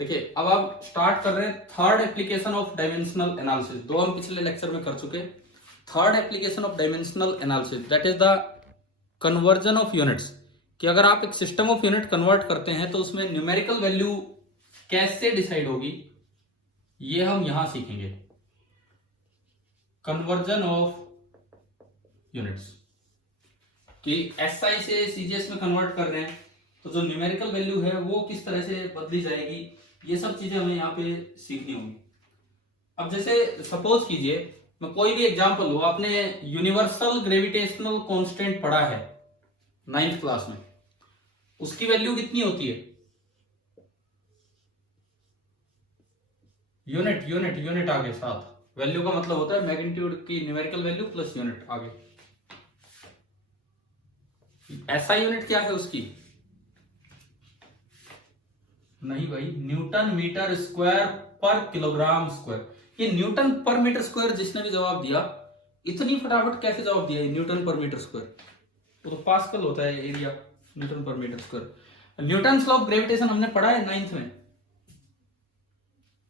देखिए अब आप स्टार्ट कर रहे हैं third application of dimensional analysis. दो हम पिछले लेक्चर में कर चुके। Third application of dimensional analysis that is the conversion of units, कि अगर आप एक सिस्टम ऑफ यूनिट कन्वर्ट करते हैं तो उसमें न्यूमेरिकल वैल्यू कैसे डिसाइड होगी, ये हम यहां सीखेंगे। कन्वर्जन ऑफ यूनिट्स कि एसआई से सीजीएस में कन्वर्ट कर रहे हैं तो जो न्यूमेरिकल वैल्यू है वो किस तरह से बदली जाएगी, ये सब चीजें हमें यहाँ पे सीखनी होंगी। अब जैसे सपोज कीजिए मैं कोई भी एग्जांपल लूं, आपने यूनिवर्सल ग्रेविटेशनल कांस्टेंट पढ़ा है 9th क्लास में, उसकी वैल्यू कितनी होती है? यूनिट यूनिट यूनिट आगे साथ, वैल्यू का मतलब होता है मैग्नीट्यूड की न्यूमेरिकल वैल्यू प्लस यूनिट आगे। ऐसा यूनिट क्या है उसकी? नहीं भाई, न्यूटन मीटर स्क्वायर पर किलोग्राम स्क्वायर। ये न्यूटन पर मीटर स्क्वायर जिसने भी जवाब दिया, इतनी फटाफट कैसे जवाब दिया? न्यूटन पर मीटर स्क्वायर, वो तो पास्कल होता है एरिया, न्यूटन पर metre square. Newton law of gravitation हमने पढ़ा है 9th में,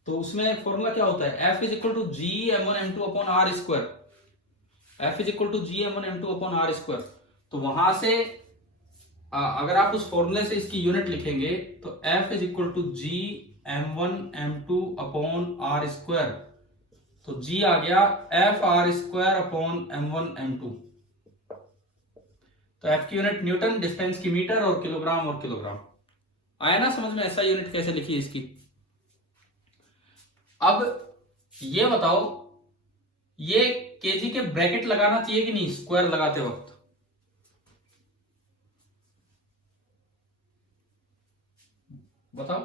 तो उसमें फॉर्मूला क्या होता है? F is equal to G m1 m2 upon R square. F is equal to G m1 m2 upon R square. तो वहां से अगर आप उस फॉर्मूले से इसकी यूनिट लिखेंगे तो F is equal to G m1 m2 upon R square. तो G आ गया F are square upon m1 m2। तो F की यूनिट न्यूटन, डिस्टेंस की मीटर और किलोग्राम। आया ना समझ में ऐसा यूनिट कैसे लिखी है इसकी? अब ये बताओ, ये केजी के ब्रैकेट लगाना चाहिए कि नहीं स्क्वायर लगाते वक्त? बताओ,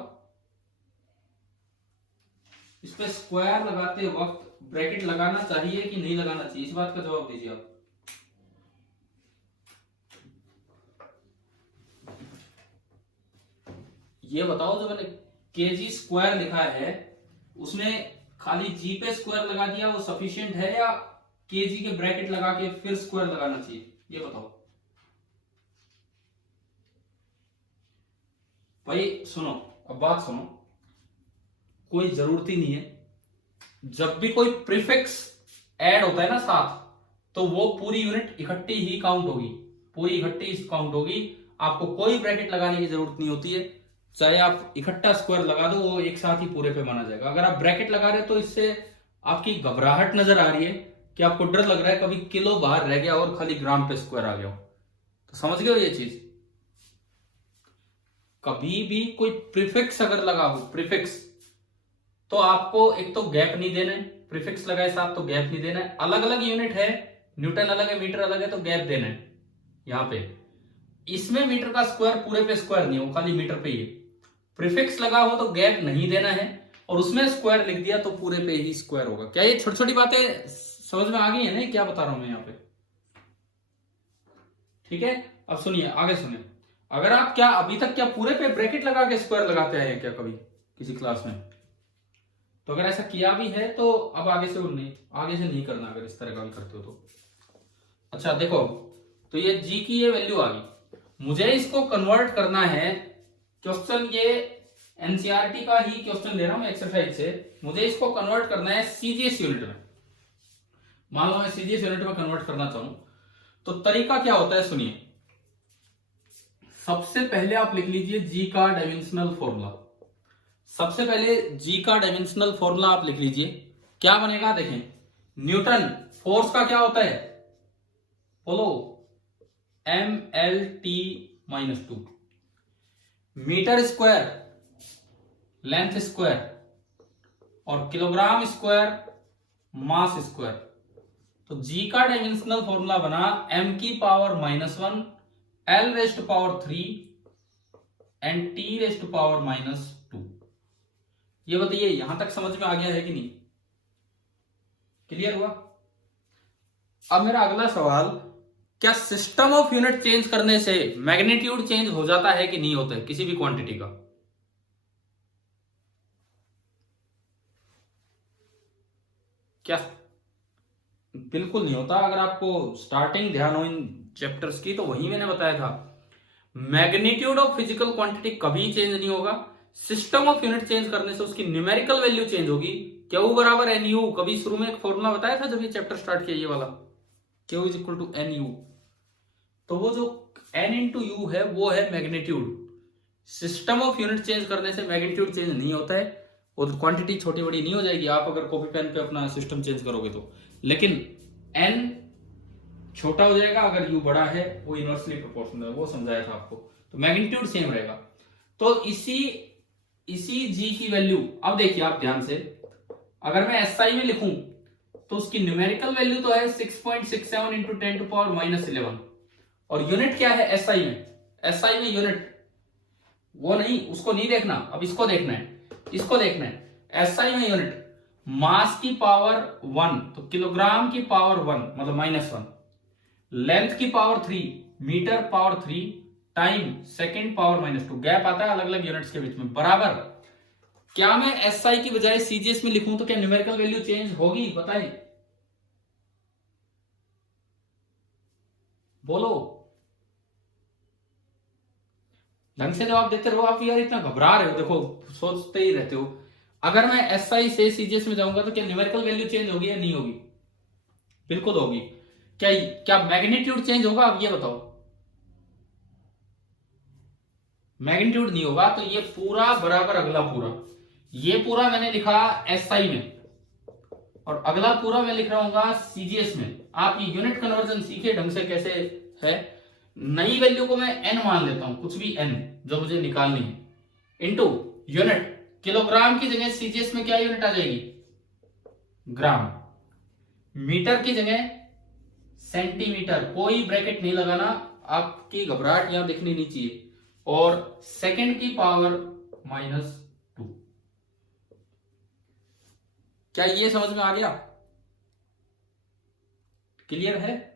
इस पे स्क्वायर लगाते वक्त ब्रैकेट लगाना चाहिए कि नहीं लगाना चाहिए? इस बात का जवाब दीजिए आप। ये बताओ, जो मैंने केजी स्क्वायर लिखा है उसमें खाली जी पे स्क्वायर लगा दिया वो सफिशिएंट है, या केजी के ब्रैकेट लगा के फिर स्क्वायर लगाना चाहिए? ये बताओ भाई। सुनो, अब बात सुनो, कोई जरूरत ही नहीं है, जब भी कोई प्रीफिक्स ऐड होता है ना साथ, तो वो पूरी यूनिट इकट्ठी ही काउंट होगी, पूरी इकट्ठी काउंट होगी। आपको कोई ब्रैकेट लगाने की जरूरत नहीं होती है, चाहे आप इकट्ठा स्क्वायर लगा दो वो एक साथ ही पूरे पे माना जाएगा। अगर आप ब्रैकेट लगा रहे हो तो इससे आपकी घबराहट नजर आ रही है कि आपको डर लग रहा है कभी किलो बाहर रह गया और खाली ग्राम पे स्क्वायर आ गया हो, तो समझ गए हो ये चीज? कभी भी कोई प्रीफिक्स अगर लगा हो, प्रीफिक्स, तो आपको एक तो गैप नहीं देना है, प्रीफिक्स लगाए साथ तो गैप नहीं देना है। अलग अलग यूनिट है, न्यूटन अलग है, मीटर अलग है, तो गैप देना है यहां पे। इसमें मीटर का स्क्वायर पूरे पे स्क्वायर नहीं हो, खाली मीटर पे ही। प्रीफिक्स लगा हो तो गैप नहीं देना है, और उसमें स्क्वायर लिख दिया तो पूरे पे ही स्क्वायर होगा। क्या ये छोटी छोटी बातें समझ में आ गई है ना? क्या बता रहा हूं मैं यहाँ पे? ठीक है, अब सुनिए, आगे सुनिए। अगर आप क्या अभी तक क्या पूरे पे ब्रैकेट लगा के स्क्वायर लगाते आए हैं क्या कभी किसी क्लास में? तो अगर ऐसा किया भी है तो अब आगे से नहीं करना, अगर इस तरह का भी करते हो तो। अच्छा देखो, तो ये जी की ये वैल्यू आ गई, मुझे इसको कन्वर्ट करना है। क्वेश्चन ये एनसीईआरटी का ही क्वेश्चन ले रहा हूं एक्सरसाइज से, मुझे इसको कन्वर्ट करना है सीजीएस यूनिट में। मान लो मैं सीजीएस यूनिट में कन्वर्ट करना चाहूं, तो तरीका क्या होता है सुनिए। सबसे पहले आप लिख लीजिए जी का डायमेंशनल फॉर्मूला। सबसे पहले जी का डायमेंशनल फॉर्मूला आप लिख लीजिए। क्या बनेगा देखें, न्यूटन फोर्स का क्या होता है बोलो? mlt-2। Metre square length square, और किलोग्राम स्क्वायर मास स्क्वायर। तो जी का डायमेंशनल फॉर्मूला बना m की power -1, l raised power 3 and t raised power -2। ये बताइए यहां तक समझ में आ गया है कि नहीं? क्लियर हुआ? अब मेरा अगला सवाल, क्या सिस्टम ऑफ यूनिट चेंज करने से मैग्नीट्यूड चेंज हो जाता है कि नहीं होता है किसी भी क्वांटिटी का? क्या? बिल्कुल नहीं होता। अगर आपको स्टार्टिंग ध्यान हो इन चैप्टर्स की, तो वही मैंने बताया था, मैग्नीट्यूड ऑफ फिजिकल क्वांटिटी कभी चेंज नहीं होगा। सिस्टम ऑफ यूनिट चेंज करने से उसकी न्यूमेरिकल वैल्यू चेंज होगी। क्यू बराबर एन यू, कभी शुरू में एक फॉर्मूला बताया था जब ये चैप्टर स्टार्ट किया, ये वाला Q is equal to N U. तो वो जो एन इंटू यू है वो है magnitude. System of unit change करने से मैग्नीट्यूड चेंज नहीं होता है, और क्वांटिटी छोटी बड़ी नहीं हो जाएगी आप अगर कॉपी पेन पे अपना सिस्टम चेंज करोगे तो, लेकिन एन छोटा हो जाएगा अगर यू बड़ा है, वो इनवर्सली प्रोपोर्शनल है, वो समझाया था आपको। तो मैग्नीट्यूड सेम रहेगा। तो इसी जी की वैल्यू, अब देखिए आप ध्यान से, अगर मैं एसआई में लिखूं तो उसकी न्यूमेरिकल वैल्यू तो है 6.67 इंटू 10 टू पावर -11, और यूनिट क्या है एसआई में? एसआई में यूनिट वो नहीं, उसको नहीं देखना, अब इसको देखना है, इसको देखना है। एसआई में यूनिट मास की पावर 1, तो किलोग्राम की पावर 1 मतलब -1, लेंथ की power 3, metre power 3, time second power -2, gap आता है अलग अलग यूनिट्स के बीच में, बराबर। क्या मैं एसआई की बजाय सीजीएस में लिखूं तो क्या न्यूमेरिकल वैल्यू चेंज होगी? बताइए, बोलो, ढंग से जवाब देते रहो आप। यार इतना घबरा रहे हो, देखो सोचते ही रहते हो। अगर मैं एसआई से सीजीएस में जाऊंगा तो क्या न्यूमेरिकल वैल्यू चेंज होगी या नहीं होगी? बिल्कुल होगी। क्या मैग्नीट्यूड चेंज होगा? अब ये बताओ। मैग्नीट्यूड नहीं होगा, तो ये पूरा बराबर अगला पूरा, ये पूरा मैंने लिखा एसआई में, और अगला पूरा मैं लिख रहा हूँ सीजीएस में। आप ये यूनिट कन्वर्जन सीखे ढंग से कैसे है। नई वैल्यू को मैं एन मान लेता हूं, कुछ भी एन जो मुझे निकालनी है, इनटू यूनिट। किलोग्राम की जगह सीजीएस में क्या यूनिट आ जाएगी? ग्राम। मीटर की जगह सेंटीमीटर, कोई ब्रैकेट नहीं लगाना, आपकी घबराहट यहां दिखनी नहीं चाहिए। और सेकंड की पावर -2। क्या ये समझ में आ गया? क्लियर है?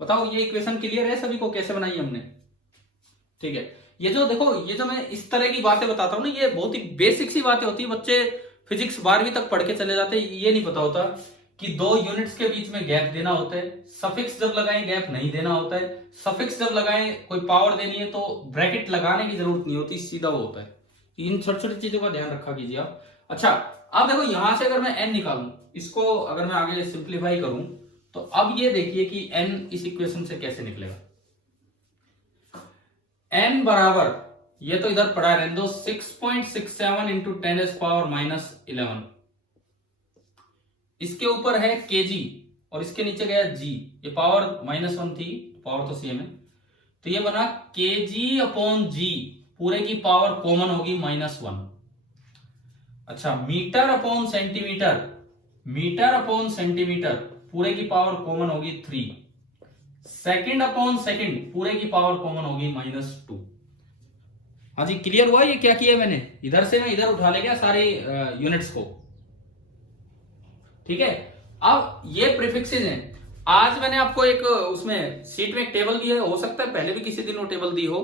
बताओ, ये इक्वेशन क्लियर है सभी को कैसे बनाई हमने? ठीक है। ये जो देखो, ये जो मैं इस तरह की बातें बताता हूं ना, ये बहुत ही बेसिक सी बातें होती है। बच्चे फिजिक्स 12वीं तक पढ़ के चले जाते हैं, ये नहीं पता होता कि दो यूनिट्स के बीच में गैप देना होता है, सफिक्स जब लगाएं गैप नहीं देना होता है, सफिक्स जब लगाएं कोई पावर देनी है तो ब्रैकेट लगाने की जरूरत नहीं होती, सीधा वो होता है। इन छोटी छोटी चीजों का ध्यान रखा कीजिए आप। अच्छा, अब देखो यहां से अगर मैं एन निकालूं, इसको अगर मैं आगे सिंप्लीफाई करूं, तो अब ये देखिए कि एन इस इक्वेशन से कैसे निकलेगा। एन बराबर, ये तो इधर पड़ा रहने दो, 6.67 इंटू 10⁻⁻11। इसके ऊपर है केजी और इसके नीचे गया जी, ये पावर -1 थी, पावर तो सेम है, तो ये बना केजी अपॉन जी, पूरे की पावर कॉमन होगी -1। अच्छा, metre upon centimetre, metre upon centimetre पूरे की पावर कॉमन होगी 3। सेकंड अपॉन सेकंड पूरे की पावर कॉमन होगी -2। हाँ जी, क्लियर हुआ? ये क्या किया मैंने, इधर से मैं इधर उठा ले गया सारे यूनिट्स को। ठीक है। अब ये प्रीफिक्सेस हैं। आज मैंने आपको एक उसमें सीट में एक टेबल दी है, हो सकता है पहले भी किसी दिन वो टेबल दी हो।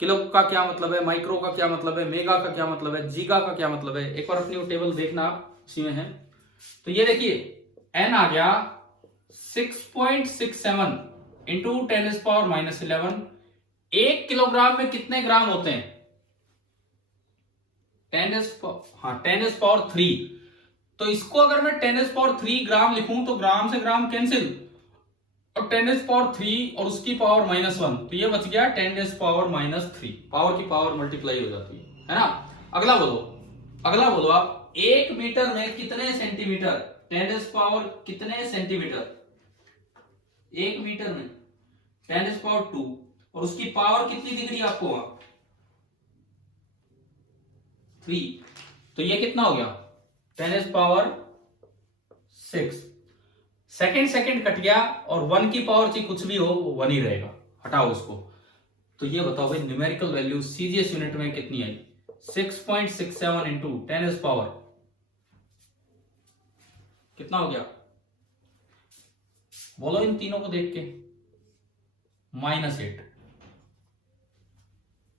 किलो का क्या मतलब है, माइक्रो का क्या मतलब है, मेगा का क्या मतलब है, जीगा का क्या मतलब है, एक बार अपनी वो टेबल देखना आप, उसी में है। तो ये देखिए, एन आ गया 6.67 इंटू 10⁻⁻11। 1 किलोग्राम में कितने ग्राम होते हैं? 10⁻3। तो इसको अगर मैं 10⁻3 ग्राम लिखूं तो ग्राम से ग्राम कैंसिल, और 10⁻3 और उसकी पावर -1, तो ये बच गया 10⁻3। पावर की पावर मल्टीप्लाई हो जाती है ना। अगला बोलो, अगला बोलो आप, 1 मीटर में कितने सेंटीमीटर? 10⁻, कितने सेंटीमीटर 1 मीटर में? 10⁻2, और उसकी पावर कितनी दिख रही है आपको वहां? 3। तो ये कितना हो गया? 10⁻6। सेकंड सेकंड कट गया, और 1 की पावर चाहे कुछ भी हो वो 1 ही रहेगा, हटाओ उसको। तो ये बताओ भाई, न्यूमेरिकल वैल्यू सीजीएस यूनिट में कितनी आई? 6.67 इंटू 10⁻, कितना हो गया? बोलो इन तीनों को देख के। -8।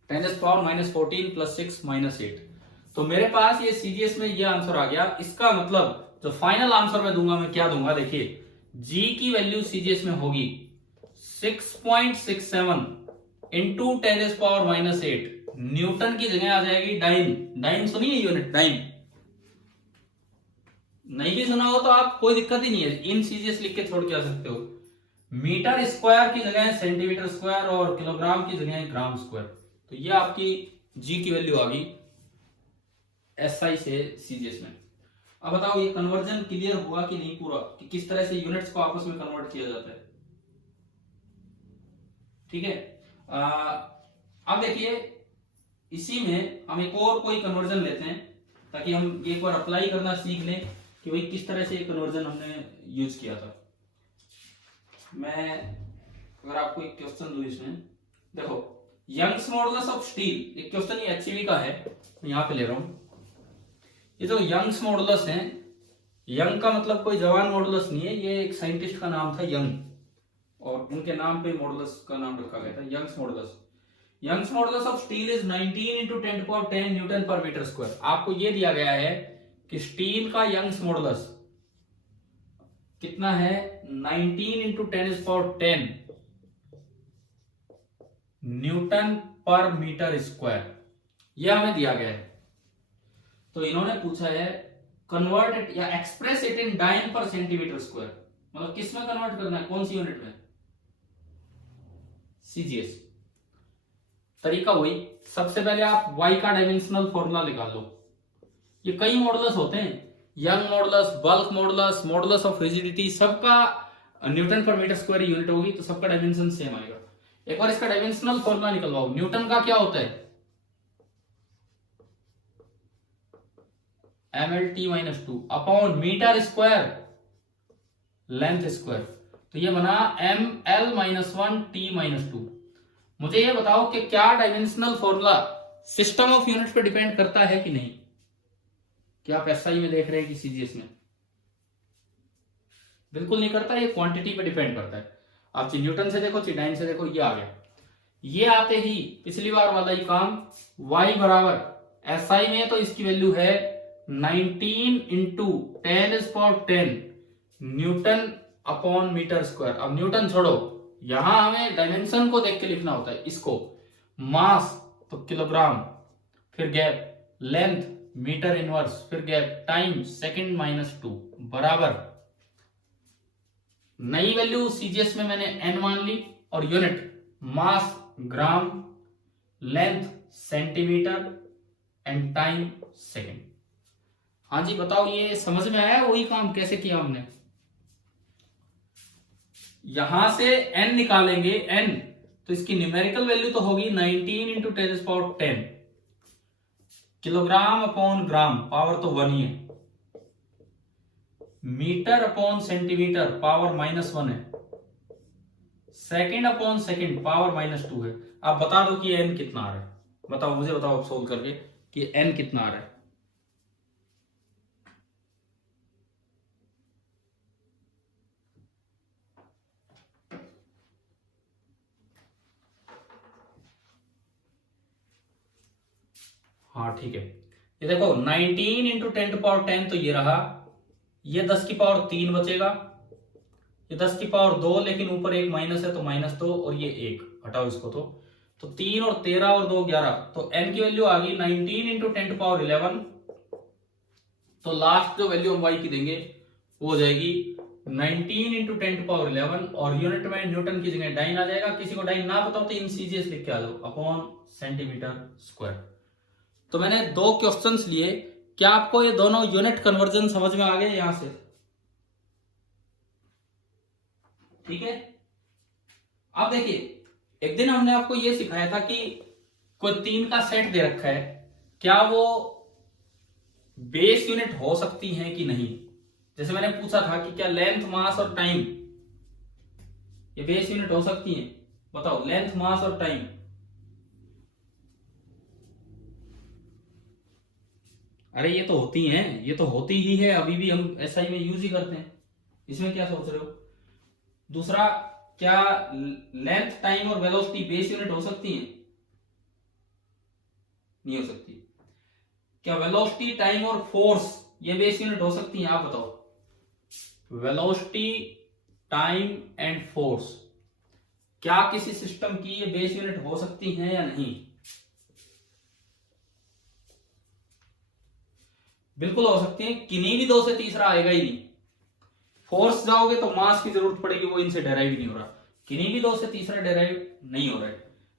10⁻14 + 6 -8। तो मेरे पास ये सीजीएस में ये आंसर आ गया। इसका मतलब जो फाइनल आंसर मैं दूंगा, मैं क्या दूंगा देखिए, जी की वैल्यू सीजीएस में होगी 6.67 इंटू 10⁻⁻8 न्यूटन की जगह आ जाएगी डाइन। डाइन सुनी है यूनिट? डाइन नहीं भी सुना हो तो आप कोई दिक्कत ही नहीं है, इन सीजीएस लिख के छोड़ के आ सकते हो। मीटर स्क्वायर की जगह सेंटीमीटर स्क्वायर और किलोग्राम की जगह ग्राम स्क्वायर। तो ये आपकी जी की वैल्यू आ गई एसआई से सीजीएस में। अब बताओ ये कन्वर्जन क्लियर हुआ कि नहीं पूरा, कि किस तरह से यूनिट्स को आपस में कन्वर्ट किया जाता है। ठीक है, अब देखिए इसी में हम एक और कोई कन्वर्जन लेते हैं ताकि हम एक बार अप्लाई करना सीख लें कि भाई किस तरह से कन्वर्जन हमने यूज किया था। मैं अगर आपको एक क्वेश्चन दूं इसमें, देखो यंग्स मॉडुलस ऑफ स्टील, एक क्वेश्चन ये एचईवी का है, यहां पे ले रहा हूं। ये जो यंग्स मॉडुलस है, यंग का मतलब कोई जवान मॉडुलस नहीं है, ये एक साइंटिस्ट का नाम था यंग, और उनके नाम पे मॉडुलस का नाम रखा गया था Young's modulus. Young's modulus of steel is 19 into 10⁻10 newton पर मीटर स्क्वायर। आपको ये दिया गया है कि स्टील का यंग्स मॉडुलस कितना है, 19 into 10⁻10 न्यूटन पर मीटर स्क्वायर, यह हमें दिया गया है। तो इन्होंने पूछा है कन्वर्ट इट या एक्सप्रेस इट इन डाइन पर सेंटीमीटर स्क्वायर, मतलब किस में कन्वर्ट करना है, कौन सी यूनिट में, सीजीएस। तरीका वही, सबसे पहले आप y का डायमेंशनल फॉर्मूला निकाल लो। ये कई मॉडुलस होते हैं, young modulus, bulk modulus, modulus of rigidity, सबका न्यूटन पर मीटर स्क्वायर यूनिट होगी, तो सबका डायमेंशन सेम आएगा। एक बार इसका डायमेंशनल फॉर्मूला निकलवाओ। न्यूटन का क्या होता है, mlt-2 upon metre square length square, तो ये बना ml-1t-2। मुझे ये बताओ कि क्या dimensional formula system of units पे डिपेंड करता है कि नहीं। क्या आप एसआई में देख रहे हैं कि सीजीएस में? बिल्कुल नहीं करता, ये क्वांटिटी पे डिपेंड करता है। आप चाहे न्यूटन से देखो चाहे डाइन से देखो, ये आ गया। ये आते ही पिछली बार वाला ही काम, y बराबर एसआई में तो इसकी वैल्यू है 19 into 10⁻10 newton upon metre square. अब न्यूटन छोड़ो, यहां हमें डायमेंशन को देख के लिखना होता है इसको। मास तो किलोग्राम, फिर गैप, लेंथ मीटर इनवर्स, फिर गैप, टाइम सेकंड -2 बराबर नई वैल्यू सीजीएस में मैंने n मान ली, और unit mass gram, length centimetre and time second. हाँ जी बताओ, ये समझ में आया वही काम कैसे किया हमने। यहां से n निकालेंगे, n तो इसकी न्यूमेरिकल वैल्यू तो होगी 19 into 10⁻10 kilogram upon gram, power तो 1 ही है, मीटर अपॉन सेंटीमीटर पावर -1 है, सेकंड अपॉन सेकंड पावर -2 है। आप बता दो कि n कितना आ रहा है, बताओ मुझे, बताओ आप सोल्व करके कि n कितना आ रहा है। हाँ ठीक है, ये देखो 19 into 10⁻10 तो ये रहा, ये 10 की पावर 3 बचेगा, ये 10 की पावर 2, लेकिन ऊपर एक माइनस है तो -2, और ये 1 हटाओ इसको, तो 3 और 13 और 2 11, तो n की वैल्यू आ गई 19 into 10⁻11। तो लास्ट जो वैल्यू हम y की देंगे वो हो जाएगी 19 into 10⁻11, और यूनिट में न्यूटन की जगह डाइन आ जाएगा। किसी को डाइन ना बताओ तो इन सीजीएस लिख के आ जाओ, अपॉन सेंटीमीटर स्क्वायर। तो मैंने 2 क्वेश्चंस लिए, क्या आपको ये दोनों यूनिट कन्वर्जन समझ में आ गए यहां से? ठीक है, अब देखिए एक दिन हमने आपको ये सिखाया था कि कोई 3 का सेट दे रखा है, क्या वो बेस यूनिट हो सकती हैं कि नहीं। जैसे मैंने पूछा था कि क्या लेंथ, मास और टाइम ये बेस यूनिट हो सकती हैं, बताओ लेंथ, मास और टाइम। अरे ये तो होती हैं, ये तो होती ही है, अभी भी हम एसआई में यूज ही करते हैं, इसमें क्या सोच रहे हो। दूसरा, क्या लेंथ, टाइम और वेलोसिटी बेस यूनिट हो सकती हैं? नहीं हो सकती। क्या वेलोसिटी, टाइम और फोर्स ये बेस यूनिट हो सकती हैं? आप बताओ। वेलोसिटी, टाइम एंड फोर्स, क्या किसी सिस्टम की ये बेस यूनिट हो सकती हैं या नहीं? बिल्कुल हो सकती है, किन्हीं भी दो से तीसरा आएगा ही नहीं। फोर्स जाओगे तो मास की जरूरत पड़ेगी, वो इनसे डेराइव नहीं हो रहा, किन्हीं भी दो से तीसरा डेराइव नहीं हो रहा है,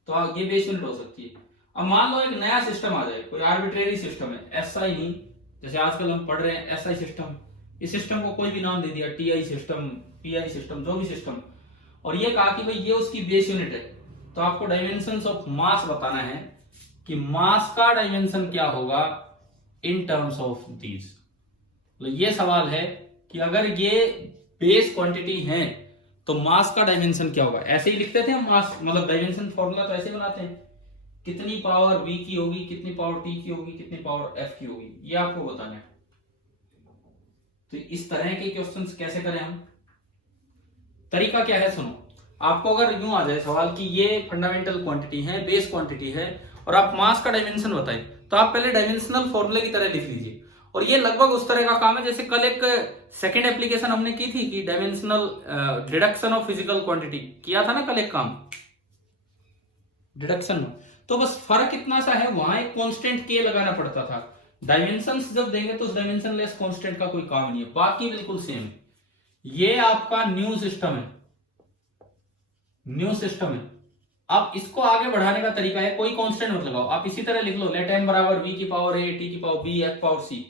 तो ये बेस यूनिट हो सकती है। अब मान लो एक नया सिस्टम आ जाए, कोई आर्बिट्रेरी सिस्टम है, एसआई नहीं, जैसे आजकल हम पढ़ रहे हैं एसआई सिस्टम, इस सिस्टम को कोई भी नाम दे दिया, टीआई सिस्टम, पीआई सिस्टम, जो भी सिस्टम, और ये कहा कि भाई ये उसकी बेस यूनिट है, तो आपको डायमेंशंस ऑफ मास बताना है कि मास का डायमेंशन क्या होगा इन टर्म्स ऑफ दीज। तो ये सवाल है कि अगर ये बेस क्वांटिटी है तो मास का डायमेंशन क्या होगा। ऐसे ही लिखते थे हम मास, मतलब डायमेंशन फॉर्मूला तो ऐसे बनाते हैं, कितनी पावर v की होगी, कितनी पावर t की होगी, कितनी पावर f की होगी, ये आपको बताना है। तो इस तरह के क्वेश्चंस कैसे करें हम, तरीका क्या है सुनो। आपको अगर यूं आ जाए सवाल कि ये फंडामेंटल क्वांटिटी है, बेस क्वांटिटी है, और आप मास का डायमेंशन बताएं, तो आप पहले डायमेंशनल फॉर्मूले की तरह लिख लीजिए। और ये लगभग उस तरह का काम है जैसे कल एक सेकंड एप्लीकेशन हमने की थी कि dimensional reduction of physical quantity किया था ना कल एक काम डिडक्शन में। तो बस फर्क इतना सा है, वहां एक कांस्टेंट के लगाना पड़ता था, डायमेंशंस जब देंगे तो उस डायमेंशनलेस कांस्टेंट का कोई काम नहीं है, बाकी बिल्कुल सेम है। ये आपका न्यू सिस्टम है, न्यू सिस्टम है। अब इसको आगे बढ़ाने का तरीका है, कोई कांस्टेंट मत लगाओ, आप इसी तरह लिख लो, लेट m बराबर v की पावर a, t की power b, f power c।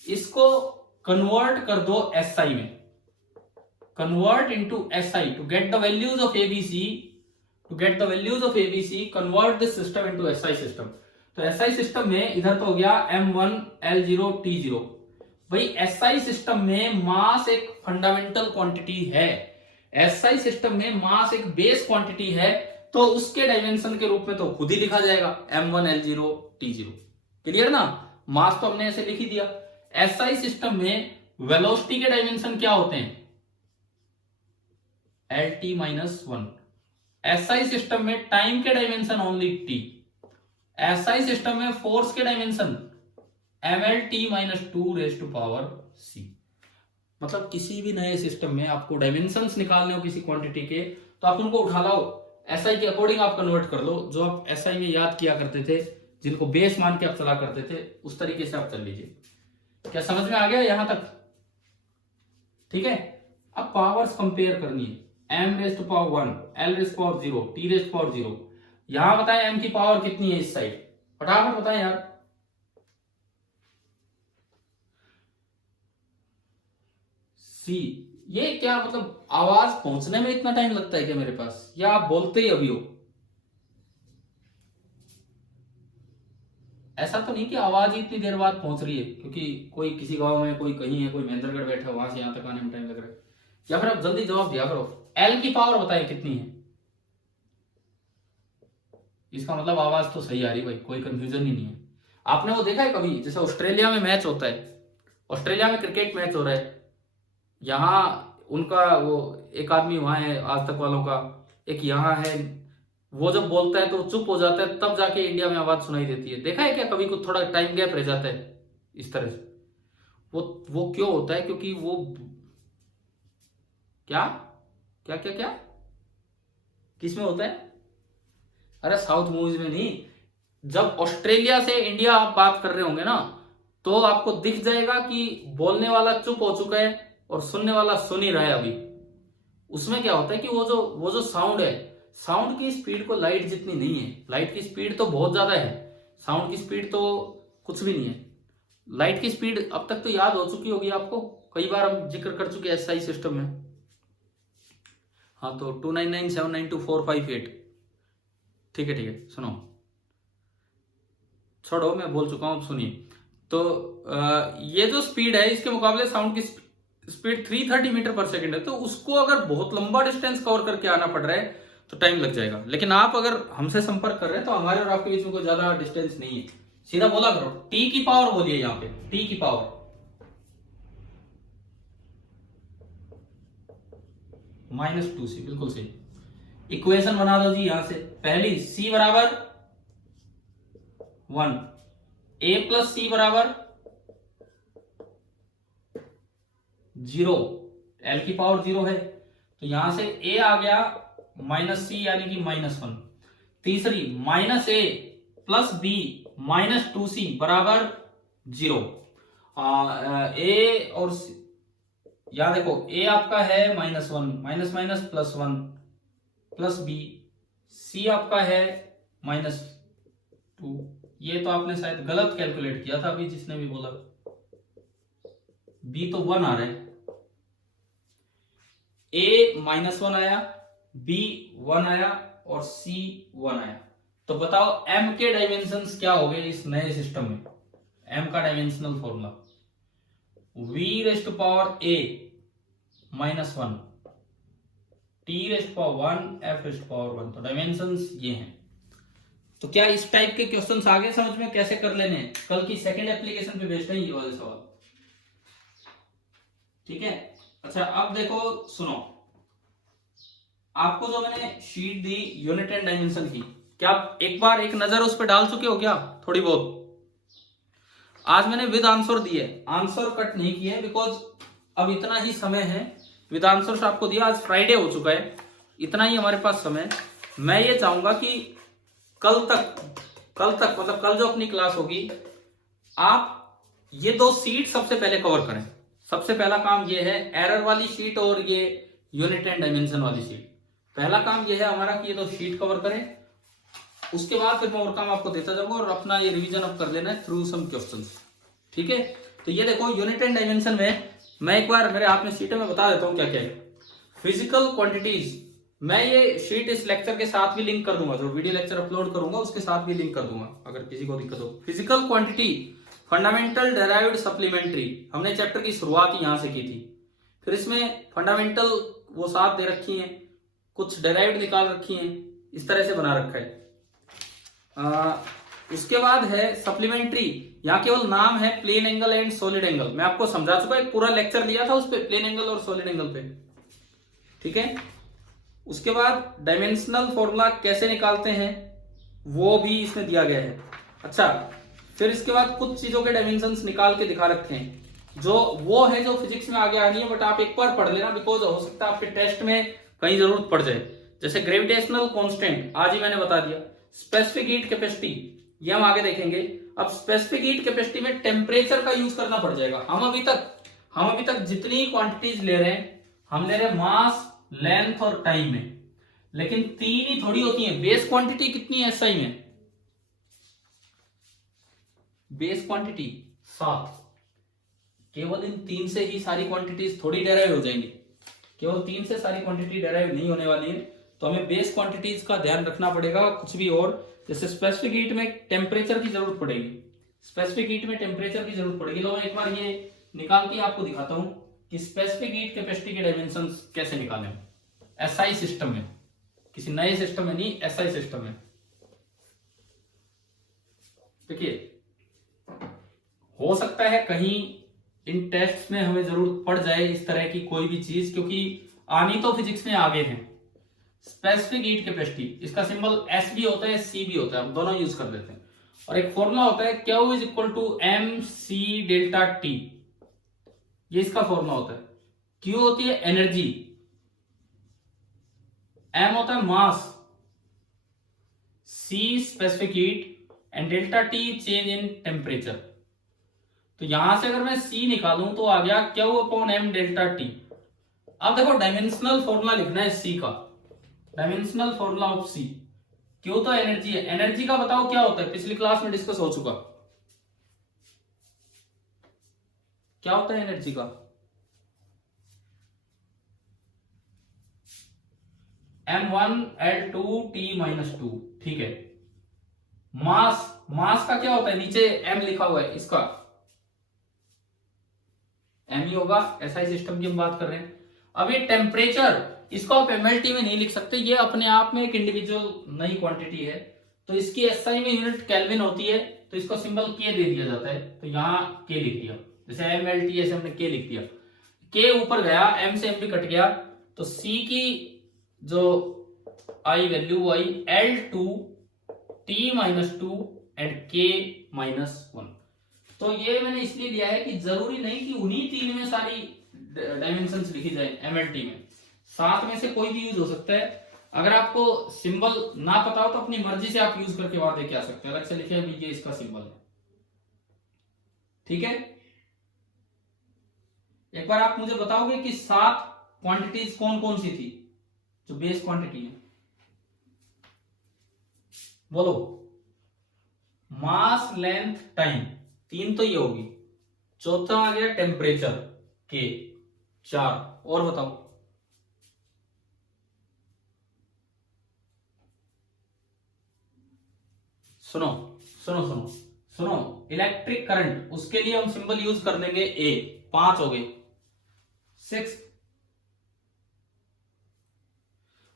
इसको कन्वर्ट कर दो SI में, convert into SI to get the values of ABC, to get the values of ABC convert this system into SI system. तो SI system में इधर तो हो गया m1 l0 t0। भाई SI सिस्टम में मास एक फंडामेंटल क्वांटिटी है, SI सिस्टम में मास एक बेस क्वांटिटी है, तो उसके डायमेंशन के रूप में तो खुद ही लिखा जाएगा m1 l0 t0। क्लियर ना, मास तो हमने ऐसे लिख ही दिया। SI सिस्टम में वेलोसिटी के डायमेंशन क्या होते हैं, lt-1। SI सिस्टम में टाइम के dimension only t। SI system में फोर्स के dimension mlt-2 raise to power c। मतलब किसी भी नए सिस्टम में आपको डायमेंशंस निकालने हो किसी क्वांटिटी के, तो आप उनको उठा लाओ, SI के अकॉर्डिंग आप कन्वर्ट कर लो, जो आप SI में याद किया करते थे, जिनको बेस मान के आप चला करते थे, उस तरीके से आप चल लीजिए। क्या समझ में आ गया यहां तक? ठीक है। अब पावर्स कंपेयर करनी है, m raise to power 1, l raise to power 0, t raise to power 0। यहां बताएं m की पावर कितनी है इस साइड, फटाफट बताएं यार। सी, ये क्या मतलब आवाज पहुंचने में इतना टाइम लगता है क्या मेरे पास, या आप बोलते ही अभी हो? ऐसा तो नहीं कि आवाज ही इतनी देर बाद पहुंच रही है, क्योंकि कोई किसी गांव में, कोई कहीं है, कोई महेंद्रगढ़ बैठा है, वहां से यहां तक आने में टाइम लग रहा है। या फिर आप जल्दी जवाब दिया करो, एल की पावर बताइए कितनी है। इसका मतलब आवाज तो सही आ रही भाई, कोई कंफ्यूजन ही नहीं है। आपने वो देखा है कभी, जैसे ऑस्ट्रेलिया में मैच होता है, ऑस्ट्रेलिया में क्रिकेट मैच हो रहा है, यहाँ उनका वो एक आदमी वहां है आज तक वालों का, एक यहाँ है, वो जब बोलता है तो चुप हो जाता है, तब जाके इंडिया में आवाज सुनाई देती है। देखा है क्या कभी? कुछ थोड़ा टाइम गैप रह जाता है इस तरह से। वो क्यों होता है? क्योंकि वो क्या क्या क्या क्या किस में होता है? अरे साउथ मूवीज में नहीं, जब ऑस्ट्रेलिया से इंडिया आप बात कर रहे होंगे ना, तो आपको दिख जाएगा कि बोलने वाला चुप हो चुका है और सुनने वाला सुन ही रहा है अभी। उसमें क्या होता है कि वो जो साउंड है, साउंड की स्पीड को लाइट जितनी नहीं है, लाइट की स्पीड तो बहुत ज्यादा है, साउंड की स्पीड तो कुछ भी नहीं है। लाइट की स्पीड अब तक तो याद हो चुकी होगी आपको, कई बार हम जिक्र कर चुके SI सिस्टम में। हाँ, तो 299792458। ठीक है सुनो, छोड़ो मैं बोल चुका हूं, सुनिए। तो ये जो स्पीड है, इसके मुकाबले साउंड की स्पीड 330 मीटर पर सेकंड है, तो उसको अगर बहुत लंबा डिस्टेंस कवर करके आना पड़ रहा है तो टाइम लग जाएगा। लेकिन आप अगर हमसे संपर्क कर रहे हैं तो हमारे और आपके बीच में कोई ज्यादा डिस्टेंस नहीं है, सीधा बोला करो। टी की पावर बोलिए, यहाँ पे टी की पावर -2c, बिल्कुल सही। इक्वेशन बना दो जी यहां से, पहली c बराबर 1, a प्लस c बराबर 0, l की पावर 0 है, तो यहां से a आ गया -c यानी कि -1। तीसरी -a प्लस b -2c बराबर 0। ए और यहां देखो ए आपका है -1, माइनस माइनस +1 प्लस बी, सी आपका है -2। ये तो आपने शायद गलत कैलकुलेट किया था अभी जिसने भी बोला, बी तो 1 आ रहा है, ए -1 आया, बी 1 आया और सी 1 आया। तो बताओ एम के डायमेंशंस क्या हो गए इस नए सिस्टम में। एम का dimensional formula v⁻a -1 t⁻1 f⁻1। तो डायमेंशंस ये हैं। तो क्या इस टाइप के क्वेश्चंस आगे समझ में कैसे कर लेने हैं, कल की सेकंड एप्लीकेशन पे बेस्ड है ये वाले सवाल, ठीक है। अच्छा अब देखो सुनो, आपको जो मैंने sheet the unit and dimension की, क्या आप एक बार एक नजर उस पर डाल चुके हो क्या थोड़ी बहुत? आज मैंने विद आंसर दिए, आंसर कट नहीं किए बिकॉज अब इतना ही समय है। विद आंसर आपको दिया, आज फ्राइडे हो चुका है, इतना ही हमारे पास समय। मैं ये चाहूंगा कि कल तक मतलब कल जो अपनी क्लास होगी, आप ये 2 शीट सबसे पहले कवर करें। सबसे पहला काम ये है, एरर वाली शीट और ये यूनिट एंड डायमेंशन वाली शीट। पहला काम ये है हमारा कि ये 2 शीट कवर करें, उसके बाद फिर मैं और काम आपको देता जाऊंगा और अपना ये रिवीजन अब कर लेना है थ्रू सम क्वेश्चंस, ठीक है। तो ये देखो यूनिट एंड डायमेंशन में मैं एक बार मेरे हाथ में शीट में बता देता हूँ क्या क्या है। फिजिकल क्वांटिटीज, मैं ये शीट इस लेक्चर के साथ भी लिंक कर दूंगा, जो वीडियो लेक्चर अपलोड करूंगा उसके साथ भी लिंक कर दूंगा अगर किसी को दिक्कत हो। Physical quantity, fundamental, derived, supplementary, हमने चैप्टर की शुरुआत यहां से की थी। फिर इसमें फंडामेंटल वो 7 दे रखी हैं, कुछ डेराइव्ड निकाल रखी हैं, इस तरह से बना रखा है। उसके बाद है सप्लीमेंट्री, यहाँ केवल नाम है plane angle and solid angle, मैं आपको समझा चुका, एक पूरा लेक्चर दिया था उस पे प्लेन एंगल और सॉलिड एंगल पे, ठीक है। उसके बाद डायमेंशनल फॉर्मूला कैसे निकालते हैं वो भी इसमें दिया गया है। अच्छा, फिर इसके बाद कुछ चीजों के डायमेंशंस निकाल के दिखा रखे हैं, जो वो है जो फिजिक्स में आगे आनी है, बट आप एक बार पढ़ लेना बिकॉज हो सकता है आपके टेस्ट में कहीं जरूरत पड़ जाए। जैसे ग्रेविटेशनल कांस्टेंट आज ही मैंने बता दिया, स्पेसिफिक हीट कैपेसिटी ये हम आगे देखेंगे। अब स्पेसिफिक हीट कैपेसिटी में टेम्परेचर का यूज करना पड़ जाएगा। हम अभी तक जितनी क्वांटिटीज ले रहे हैं, हम ले रहे हैं मास, लेंथ और टाइम में, लेकिन 3 ही थोड़ी होती है। बेस क्वांटिटी कितनी है एसआई में? Base quantity 7। केवल इन 3 से ही सारी क्वांटिटीज थोड़ी डेराइव हो जाएंगी, केवल 3 से सारी क्वांटिटी डेराइव नहीं होने वाली है। तो हमें बेस क्वांटिटीज का ध्यान रखना पड़ेगा। कुछ भी और, जैसे स्पेसिफिक हीट में टेम्परेचर की जरूरत पड़ेगी, स्पेसिफिक हीट में टेम्परेचर की जरूरत पड़ेगी। तो मैं एक बार ये निकाल के आपको दिखाता हूं कि स्पेसिफिक हीट कैपेसिटी के डायमेंशंस कैसे निकालें एसआई सिस्टम में, किसी नए सिस्टम में नहीं, एसआई सिस्टम में। देखिए, हो सकता है कहीं इन टेस्ट में हमें जरूरत पड़ जाए इस तरह की कोई भी चीज, क्योंकि आनी तो फिजिक्स में आगे है। स्पेसिफिक हीट कैपेसिटी, इसका सिंबल एस भी होता है, सी भी होता है, हम दोनों यूज कर लेते हैं। और एक फॉर्मूला होता है Q is equal to M C delta T, ये इसका फॉर्मूला होता है। Q होती है एनर्जी, M होता है मास, C specific heat and delta T change in temperature. तो यहां से अगर मैं C निकालूं तो आ गया Q/m डेल्टा T। अब देखो डायमेंशनल फॉर्मूला लिखना है C का, dimensional formula of C। Q तो एनर्जी है, एनर्जी का बताओ क्या होता है, पिछली क्लास में डिस्कस हो चुका। क्या होता है एनर्जी का? m1L2T-2, ठीक है। मास का क्या होता है, नीचे m लिखा हुआ है, इसका m ही होगा, एसआई सिस्टम की हम बात कर रहे हैं। अब ये टेम्परेचर, इसको आप एमएलटी में नहीं लिख सकते, ये अपने आप में एक इंडिविजुअल नई क्वांटिटी है। तो इसकी एसआई में यूनिट केल्विन होती है, तो इसको सिंबल के दे दिया जाता है। तो यहाँ के लिख दिया, जैसे एमएलटी ऐसे हमने के लिख दिया, के ऊपर गया, एम से एम भी कट गया, तो सी की जो I value I L2T-2 and K-1। तो ये मैंने इसलिए लिया है कि जरूरी नहीं कि उन्हीं 3 में सारी डायमेंशंस लिखी जाए एमएलटी में, 7 में से कोई भी यूज हो सकता है। अगर आपको सिंबल ना पता हो तो अपनी मर्जी से आप यूज करके वहां देके आ सकते हैं, अलग से लिखे ये इसका सिंबल है, ठीक है। बार आप मुझे बताओगे कि 7 क्वांटिटीज कौन कौन सी थी जो बेस क्वांटिटी है? बोलो। मास, लेंथ, टाइम, 3 तो ये होगी। चौथा आ गया टेम्परेचर के, 4 और बताओ। सुनो सुनो सुनो सुनो, इलेक्ट्रिक करंट, उसके लिए हम सिंबल यूज कर लेंगे ए, 5 हो गए। 6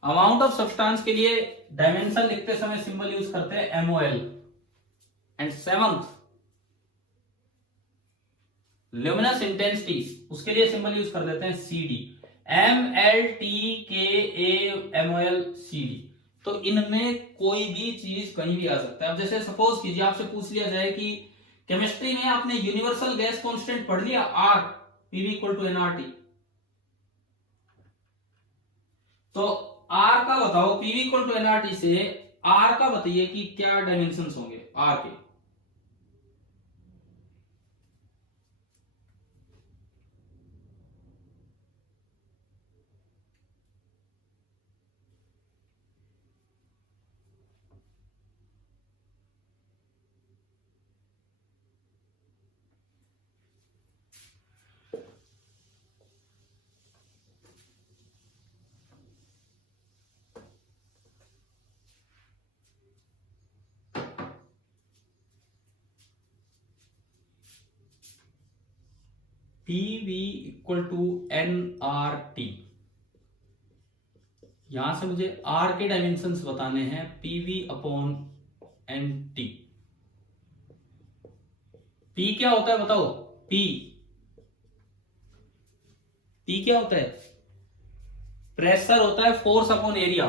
अमाउंट ऑफ सब्सटेंस के लिए डायमेंशन लिखते समय सिंबल यूज करते हैं MOL। And 7th luminous intensity, उसके लिए सिंबल यूज कर देते हैं CD, MLTKAMOLCD। तो इनमें कोई भी चीज कहीं भी आ सकता है। अब जैसे सपोज कीजिए आपसे पूछ लिया जाए कि केमिस्ट्री में आपने यूनिवर्सल गैस कांस्टेंट पढ़ लिया R, PV = nRT, तो R का बताओ, PV = nRT से R का बताइए कि क्या डायमेंशंस होंगे R के। PV = nRT। यहां से मुझे R के डायमेंशंस बताने हैं, PV/NT। P क्या होता है बताओ? P क्या होता है? प्रेशर होता है, फोर्स अपॉन एरिया।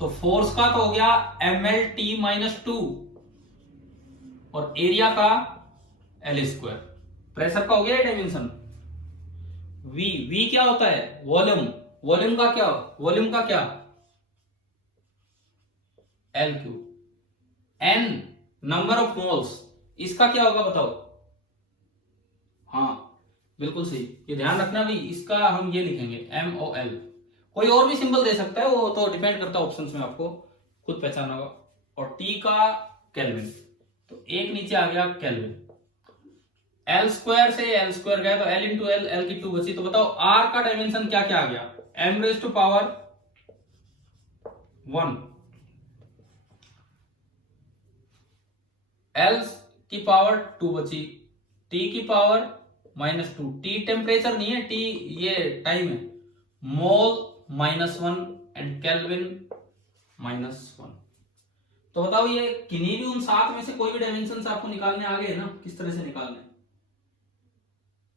तो फोर्स का तो हो गया MLT-2 और एरिया का L²। प्रेशर का हो गया डायमेंशन। V क्या होता है? वॉल्यूम। वॉल्यूम का क्या? L3। N number of moles, इसका क्या होगा बताओ? हाँ बिल्कुल सही, ये ध्यान रखना भी, इसका हम ये लिखेंगे MOL। कोई और भी सिंबल दे सकता है, वो तो डिपेंड करता है ऑप्शंस में, आपको खुद पहचानना होगा। और T का केल्विन, तो एक नीचे आ गया केल्विन। L² से L² गया तो L × L, L की 2 बची। तो बताओ R का डायमेंशन क्या क्या आ गया? M⁻⁴ L की पावर 2 बची, T की पावर -2। T टेम्परेचर नहीं है, T ये टाइम है। मोल -1 एंड केल्विन -1। तो बताओ ये किन्हीं भी उन 7 में से कोई भी डायमेंशन आपको निकालने आ गए ना, किस तरह से निकालने?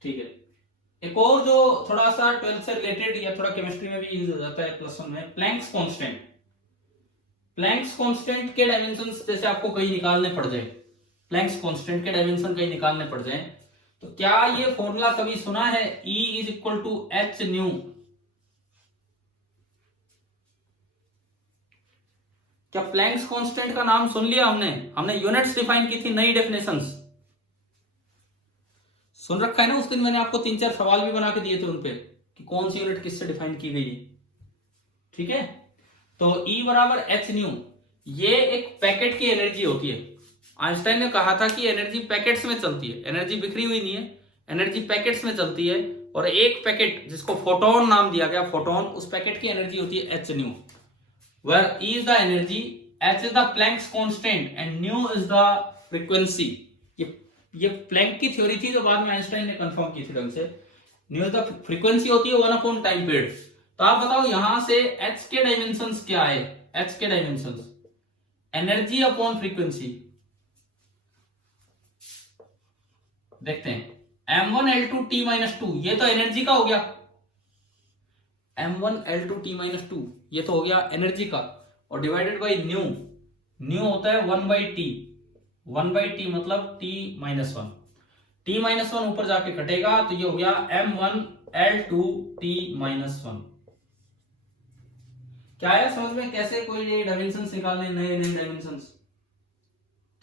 ठीक है। एक और जो थोड़ा सा 12th से रिलेटेड या थोड़ा केमिस्ट्री में भी यूज हो जाता है +1 में, प्लैंक्स कांस्टेंट। प्लैंक्स कांस्टेंट के डायमेंशंस जैसे आपको कहीं निकालने पड़ जाए, प्लैंक्स कांस्टेंट के डायमेंशन कहीं निकालने पड़ जाए, तो क्या ये फॉर्मूला कभी सुना है? E = hν। क्या प्लैंक्स कांस्टेंट का नाम सुन लिया हमने यूनिट्स डिफाइन की थी, नई डेफिनेशंस सुन रखा है ना? उस दिन मैंने आपको 3-4 सवाल भी बना के दिए थे उनपे कि कौन सी यूनिट किससे डिफाइन की गई है। ठीक है, तो E = hν, ये एक पैकेट की एनर्जी होती है। आइंस्टाइन ने कहा था कि एनर्जी पैकेट्स में चलती है, एनर्जी बिखरी हुई नहीं है, एनर्जी पैकेट्स में चलती है। और एक पैकेट जिसको फोटोन नाम दिया गया, फोटोन, उस पैकेट की एनर्जी होती है hν, where E is the energy, h is the Planck's constant and nu is the frequency। ये प्लैंक की थ्योरी थी जो बाद में आइंस्टाइन ने कंफर्म की थी ढंग से। न्यू द फ्रीक्वेंसी होती है 1/टाइम पीरियड। तो आप बताओ यहां से h के डायमेंशंस क्या है? h के डायमेंशंस एनर्जी अपॉन फ्रीक्वेंसी। देखते हैं, m1L2T-2, ये तो एनर्जी का हो गया। m1L2T-2 ये तो हो गया एनर्जी का, और डिवाइडेड बाई न्यू होता है 1/T। 1/T मतलब T-1। T-1 ऊपर जाके कटेगा तो ये हो गया m1L2T-1। क्या है समझ में कैसे कोई डायमेंशंस निकालने, नए डायमेंशंस?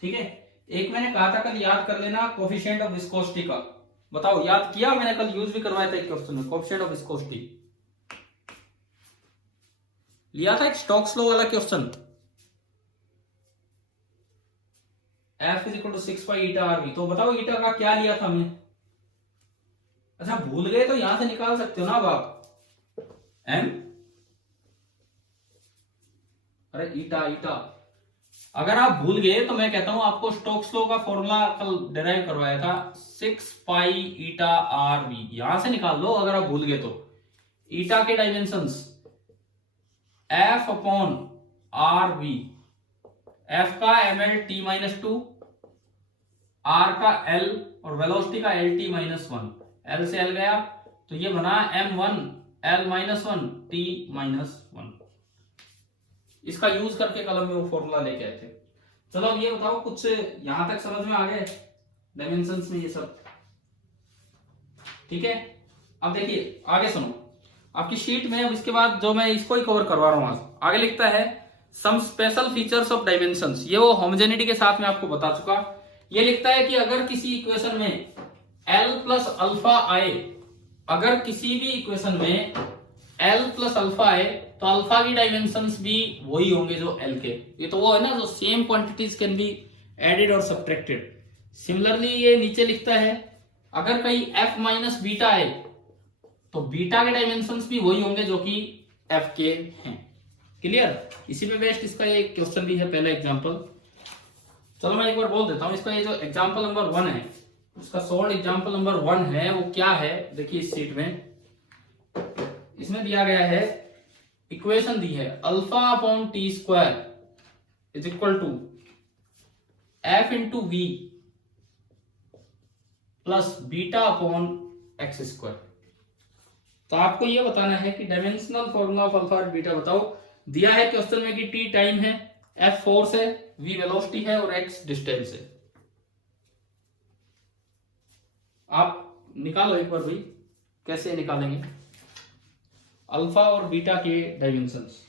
ठीक है, एक मैंने कहा था कल, याद कर लेना, कोफिशिएंट ऑफ विस्कोसिटी का। बताओ, याद किया? मैंने कल यूज भी करवाया था एक क्वेश्चन में, कोएफिशिएंट ऑफ विस्कोसिटी लिया था, एक स्टोक्स लॉ वाला question. F is equal to 6 pi eta R V. तो बताओ ईटा का क्या लिया था हमने? अच्छा भूल गए तो यहां से निकाल सकते हो ना अब आप। एम, अरे ईटा ईटा, अगर आप भूल गए तो मैं कहता हूं आपको स्टोक्स लॉ का फॉर्मूला कल डिराइव करवाया था, 6 पाई ईटा आर वी, यहां से निकाल लो अगर आप भूल गए तो। ईटा के dimensions F upon R V, F का M L T minus 2, R का एल और वेलोसिटी का एल टी माइनस 1, एल से एल गया तो ये बना m1 l minus 1 t minus 1। इसका यूज करके कलम में वो फॉर्मूला लेके आए थे। चलो अब ये बताओ, कुछ यहां तक समझ में आ गए डायमेंशंस में ये सब? ठीक है, अब देखिए आगे सुनो आपकी शीट में। अब इसके बाद जो मैं इसको ही कवर करवा रहा हूं आज, आगे लिखता है some special features of dimensions. ये वो होमोजेनिटी के साथ में आपको बता चुका। ये लिखता है कि अगर किसी इक्वेशन में l प्लस अल्फा आए, अगर किसी भी इक्वेशन में l प्लस अल्फा आए तो अल्फा की डायमेंशंस भी वही होंगे जो l के। ये तो वो है ना जो same quantities can be added और सब्ट्रैक्टेड। सिमिलरली ये नीचे लिखता है अगर कहीं f माइनस बीटा आए तो बीटा के डायमेंशंस भी वही होंगे जो कि f के हैं। क्लियर? इसी पे बेस्ड इसका ये क्वेश्चन भी है, पहला एग्जांपल। चलो मैं एक बार बोल देता हूं इसका। ये जो एग्जांपल नंबर 1 है उसका सोल्व एग्जांपल नंबर 1 है, वो क्या है देखिए इस शीट में। इसमें दिया गया है, इक्वेशन दी है alpha upon T square is equal to F into V plus beta upon X square. तो आपको यह बताना है कि डायमेंशनल फॉर्मूला ऑफ अल्फा और बीटा बताओ। दिया है क्वेश्चन में कि टी टाइम है, एफ फोर्स है, वी वेलोसिटी है और एक्स डिस्टेंस है। आप निकालो एक बार भाई, कैसे निकालेंगे अल्फा और बीटा के डायमेंशंस।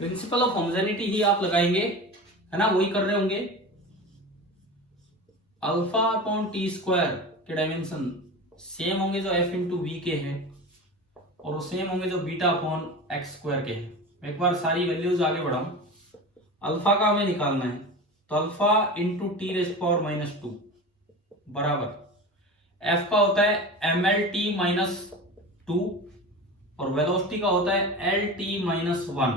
प्रिंसिपल ऑफ होमोजेनिटी ही आप लगाएंगे, है ना, वही कर रहे होंगे। अल्फा अपॉन टी स्क्वायर के डायमेंशन सेम होंगे जो एफ इंटू वी के हैं, और वो सेम होंगे जो बीटा अपॉन एक्स स्क्वायर के हैं। एक बार सारी वैल्यूज आगे बढ़ाऊं। अल्फा का हमें निकालना है तो alpha into T rays power minus 2 बराबर एफ का होता है एम एल टी माइनस 2 और वेलोसिटी का होता है एल टी माइनस 1,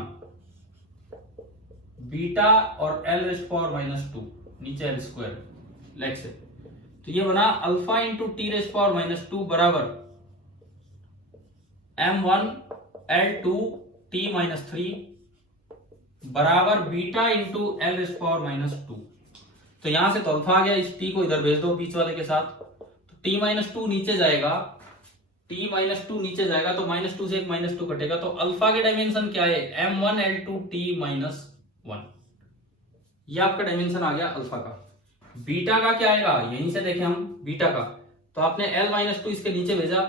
बीटा और एल रेज़ पावर माइनस 2, नीचे एल स्क्वायर लेग से। तो ये बना alpha into T rays power minus 2 बराबर m1 l2 t माइनस 3 बराबर beta into L rays power minus 2। तो यहां से तो अल्फा आ गया, इस t को इधर भेज दो बीच वाले के साथ, तो t माइनस 2 नीचे जाएगा, t माइनस 2 नीचे जाएगा तो माइनस 2 से एक माइनस 2 कटेगा। तो अल्फा के डायमेंशन क्या है m1 l2 t माइनस 1, ये आपका डायमेंशन आ गया अल्फा का। बीटा का क्या आएगा, यहीं से देखें हम बीटा का, तो आपने l माइनस 2 इसके नीचे भेजा,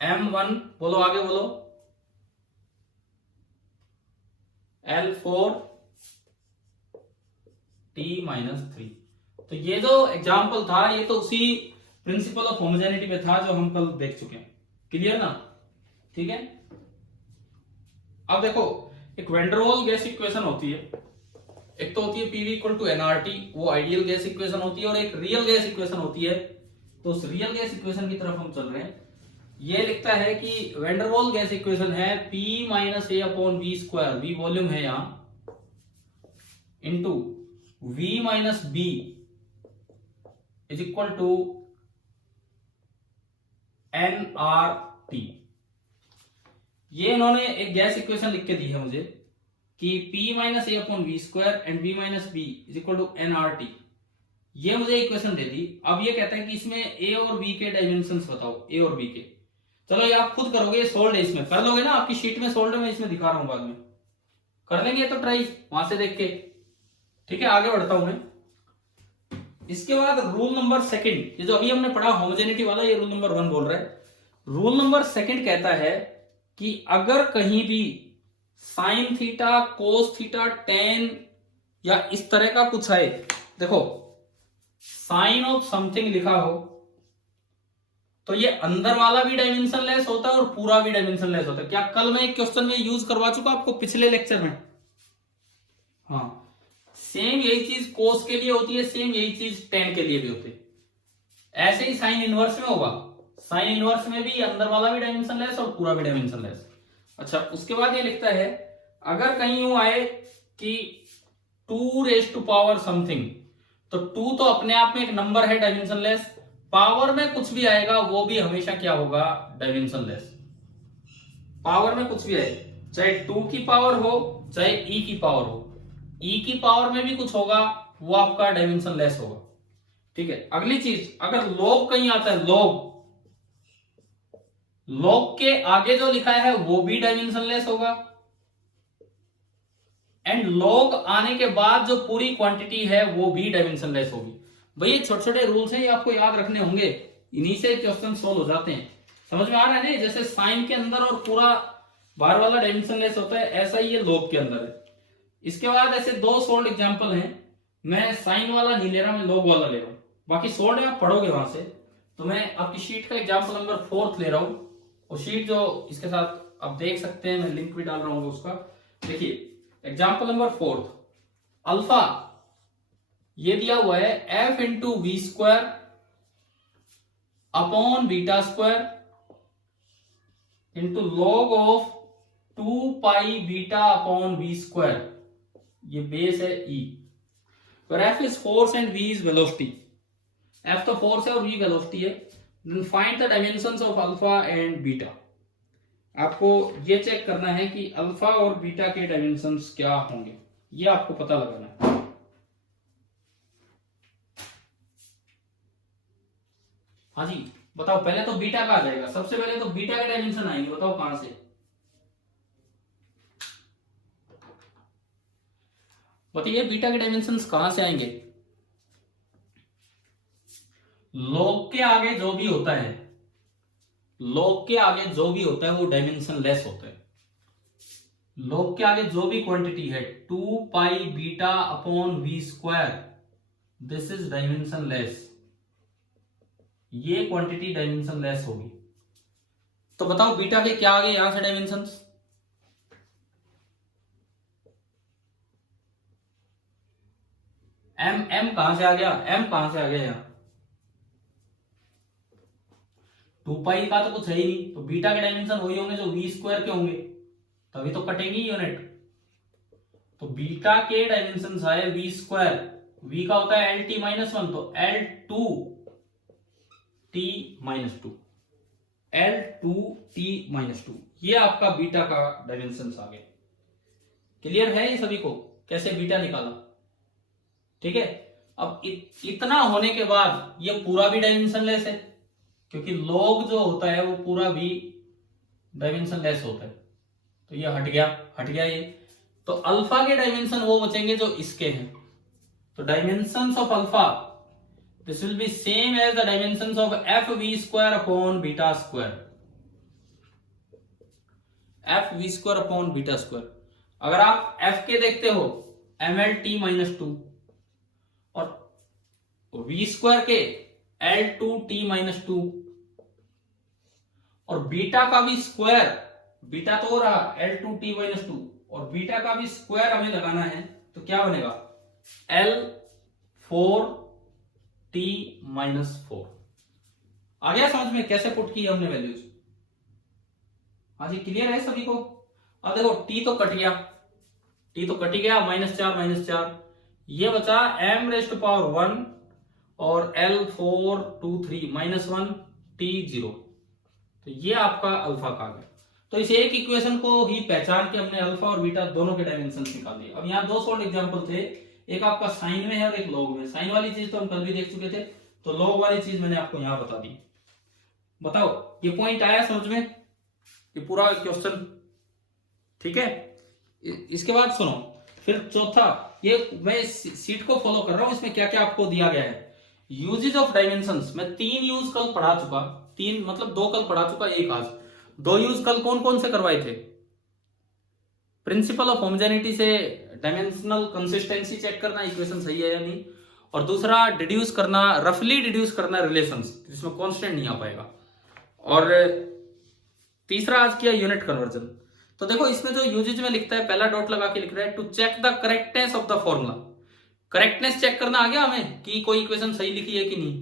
m1 बोलो आगे बोलो, l4 t माइनस 3। तो ये जो एग्जाम्पल था ये तो उसी प्रिंसिपल ऑफ होमोजेनिटी पे था जो हम कल देख चुके हैं। क्लियर ना? ठीक है। अब देखो एक van der Waals gas equation होती है, एक तो होती है पीवी इक्वल टू एनआरटी, वो आइडियल गैस इक्वेशन होती है, और एक रियल गैस इक्वेशन होती है। तो उस रियल गैस इक्वेशन की तरफ हम चल रहे हैं। ये लिखता है कि Van der Waals gas equation है P minus A upon V square, V volume है यहां, into V minus B is equal to N R T. ये इन्होंने एक गैस इक्वेशन लिख के दी है मुझे कि P minus A upon V square and V minus B is equal to N R T. ये मुझे इक्वेशन दे दी। अब ये कहता है कि इसमें A और B के डायमेंशंस बताओ, A और B के। चलो ये आप खुद करोगे, सोल्ड है, इसमें कर लोगे ना, आपकी शीट में सोल्ड है, मैं इसमें दिखा रहा हूं, बाद में कर लेंगे तो ट्राई वहां से देख के। ठीक है, आगे बढ़ता हूं मैं। इसके बाद रूल नंबर सेकंड, ये जो अभी हमने पढ़ा होमोजेनिटी वाला, ये रूल नंबर 1 बोल रहा है। रूल नंबर सेकंड कहता है कि अगर कहीं भी sine theta, cos theta, ten या इस तरह का कुछ है, देखो साइन ऑफ समथिंग लिखा हो तो ये अंदर वाला भी डायमेंशनलेस होता है और पूरा भी डायमेंशनलेस होता है। क्या कल मैं एक क्वेश्चन में यूज करवा चुका आपको पिछले लेक्चर में? हाँ, सेम यही चीज कोस के लिए होती है, सेम यही चीज टेन के लिए भी होती है। ऐसे ही साइन इनवर्स में होगा, साइन इनवर्स में भी अंदर वाला भी डायमेंशनलेस और पूरा भी डायमेंशनलेस। अच्छा, उसके बाद ये लिखता है अगर कहीं यूं आए कि 2 रेज़ टू पावर समथिंग, तो 2 तो अपने आप में एक नंबर है डायमेंशनलेस, पावर में कुछ भी आएगा वो भी हमेशा क्या होगा? डायमेंशनलेस। पावर में कुछ भी आए, चाहे 2 की पावर हो चाहे e की पावर हो, e की पावर में भी कुछ होगा वो आपका डायमेंशनलेस होगा। ठीक है, अगली चीज, अगर log कहीं आता है, log के आगे जो लिखा है वो भी डायमेंशनलेस होगा, एंड log आने के बाद जो पूरी क्वांटिटी है वो भी डायमेंशनलेस होगी। भाई ये छोटे छोटे रूल्स हैं, ये आपको याद रखने होंगे, इन्हीं से क्वेश्चन सोल्व हो जाते हैं। समझ में आ रहा है ना? जैसे साइन के अंदर और पूरा बाहर वाला डायमेंशनलेस होता है, ऐसा ही ये log के अंदर है। इसके बाद ऐसे 2 सोल्ड एग्जांपल हैं, मैं साइन वाला नहीं ले रहा, मैं log वाला ले रहा हूं, बाकी सोल्ड आप पढ़ोगे वहां से। तो मैं आपकी शीट का एग्जाम्पल नंबर 4 ले रहा हूं, और शीट जो इसके साथ आप देख सकते हैं, मैं लिंक भी डाल रहा हूँ उसका। देखिए एग्जाम्पल नंबर 4, अल्फा ये दिया हुआ है f into V square upon beta square into log of 2 pi beta upon V square, ये बेस है e, पर f is force and v is velocity. f तो फोर्स है और v वेलोसिटी है। Then find the dimensions of alpha and beta. आपको ये check करना है कि अल्फा और बीटा के डायमेंशंस क्या होंगे, ये आपको पता लगाना है। हाँ जी बताओ, पहले तो बीटा का आ जाएगा, सबसे पहले तो बीटा के डायमेंशन आएंगे, बताओ कहां से? बताइए बीटा के डायमेंशंस कहां से आएंगे? log के आगे जो भी होता है, log के आगे जो भी होता है वो डायमेंशन लेस होता है। log के आगे जो भी क्वांटिटी है 2 pi beta upon V square, this is dimensionless, ये क्वांटिटी डायमेंशन लेस होगी। तो बताओ बीटा के क्या आगे यहां से डायमेंशंस? m कहां से आ गया? m कहां से आ गया यहां? 2 पाई का तो कुछ है ही नहीं, तो बीटा के डायमेंशन वही होंगे जो वी स्क्वायर के होंगे, तभी तो कटेंगी यूनिट। तो बीटा के डायमेंशन आए वी स्क्वायर, वी का होता है LT-1, तो L2T-2, L2T-2, ये आपका बीटा का डायमेंशन आ गया। क्लियर है ये सभी को कैसे बीटा निकाला? ठीक है, अब इतना होने के बाद ये पूरा भी डायमेंशनलेस है, क्योंकि log जो होता है वो पूरा भी डायमेंशनलेस होता है, तो ये हट गया ये। तो अल्फा के डायमेंशन वो बचेंगे जो इसके हैं, तो dimensions of alpha this will be same as the dimensions of F V square upon beta square, F V square upon beta square. अगर आप एफ के देखते हो MLT-2 और वी स्क्वायर के L2T-2, और बीटा का भी स्क्वायर, बीटा तो हो रहा L2T-2 और बीटा का भी स्क्वायर हमें लगाना है, तो क्या बनेगा? L4T-4। आ गया समझ में कैसे पुट की हमने वैल्यूज? हाँ जी क्लियर है सभी को? अब देखो t तो कट गया, -4, ये बचा m⁻1 और L423 -1 T0, तो ये आपका अल्फा का गया। तो इस एक इक्वेशन को ही पहचान के हमने अल्फा और बीटा दोनों के डायमेंशंस निकाल दिए। अब यहाँ 2 सॉल्ड एग्जांपल थे, एक आपका साइन में है और एक लॉग में। साइन वाली चीज तो हम कल भी देख चुके थे, तो लॉग वाली चीज मैंने आपको यहाँ बता दी। बताओ ये पॉइंट आया समझ में? ये पूरा क्वेश्चन ठीक है। इसके बाद सुनो, फिर चौथा, ये मैं सीट को फॉलो कर रहा हूं, इसमें क्या क्या आपको दिया गया है। यूजेज ऑफ डायमेंशंस, मैं 3 यूज कल पढ़ा चुका, 3 मतलब 2 कल पढ़ा चुका, एक आज। 2 यूज कल कौन कौन से करवाए थे? प्रिंसिपल ऑफ होमोजेनिटी से डायमेंशनल कंसिस्टेंसी चेक करना, इक्वेशन सही है या नहीं, और दूसरा डिड्यूस करना, रफली डिड्यूस करना रिलेशंस जिसमें कांस्टेंट नहीं आ पाएगा, और तीसरा आज किया यूनिट कन्वर्जन। तो देखो इसमें जो यूजेज में लिखता है, पहला डॉट लगा के लिख रहा है to check the correctness of the formula. Correctness check करना आ गया हमें कि कोई इक्वेशन सही लिखी है कि नहीं।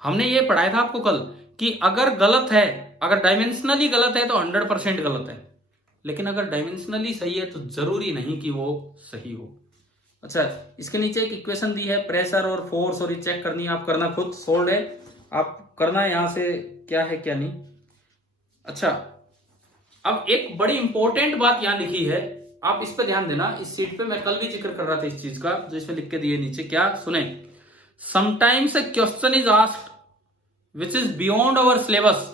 हमने ये पढ़ाया था आपको कल कि अगर गलत है, अगर डायमेंशनली गलत है तो 100% गलत है, लेकिन अगर डायमेंशनली सही है तो जरूरी नहीं कि वो सही हो। अच्छा, इसके नीचे एक इक्वेशन दी है, प्रेशर और फोर्स, और ये चेक करनी है, आप करना खुद, सोल्ड है, आप करना यहां से क्या है क्या नहीं। अच्छा, अब एक बड़ी इंपॉर्टेंट बात यहां लिखी है, आप इस पे ध्यान देना। इस सीट पे मैं कल भी जिक्र कर रहा था इस चीज का, जो इसमें लिख के दिए नीचे, क्या सुने, sometimes a question is asked which is beyond our syllabus.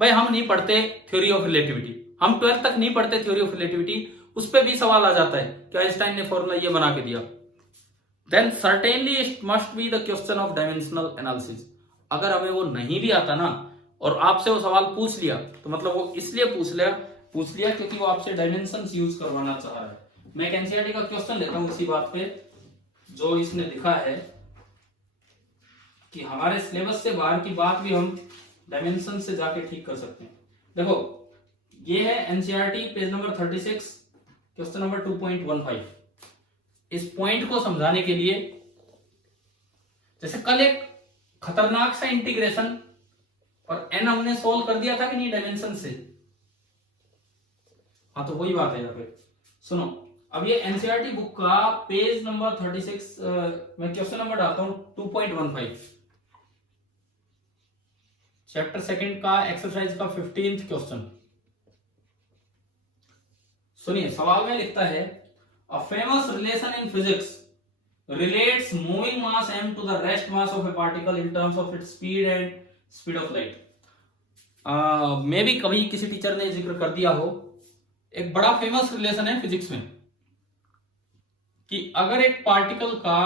भाई हम नहीं पढ़ते थ्योरी ऑफ रिलेटिविटी, हम 12th तक नहीं पढ़ते थ्योरी ऑफ रिलेटिविटी, उस पर भी सवाल आ जाता है कि आइंस्टाइन ने फॉर्मूला ये बना के दिया, then certainly it must be the question of dimensional analysis. अगर हमें वो नहीं भी आता ना, और आपसे वो सवाल पूछ लिया, तो मतलब वो इसलिए पूछ लिया क्योंकि वो आपसे डायमेंशंस यूज करवाना चाह रहा है। मैं एक एनसीईआरटी का क्वेश्चन लेता हूं इसी बात पे, जो इसने लिखा है कि हमारे सिलेबस से बाहर की बात भी हम डायमेंशन से जाके ठीक कर सकते हैं। देखो ये है NCERT page number 36, question number 2.15। इस पॉइंट को समझाने के लिए, जैसे कल एक खतरनाक सा इंटीग्रेशन और एन हमने सोल्व कर दिया था कि नहीं डायमेंशन से, हाँ तो वही बात है यहाँ पे। सुनो, अब ये एनसीईआरटी बुक का पेज नंबर 36, मैं क्वेश्चन नंबर डालता हूं 2.15, चैप्टर 2 का एक्सरसाइज का 15th क्वेश्चन। सुनिए, सवाल में लिखता है a famous relation in physics relates moving mass m to the rest mass of a particle in terms of its speed and speed of light। मे भी कभी किसी टीचर ने जिक्र कर दिया हो, एक बड़ा फेमस रिलेशन है फिजिक्स में कि अगर एक पार्टिकल का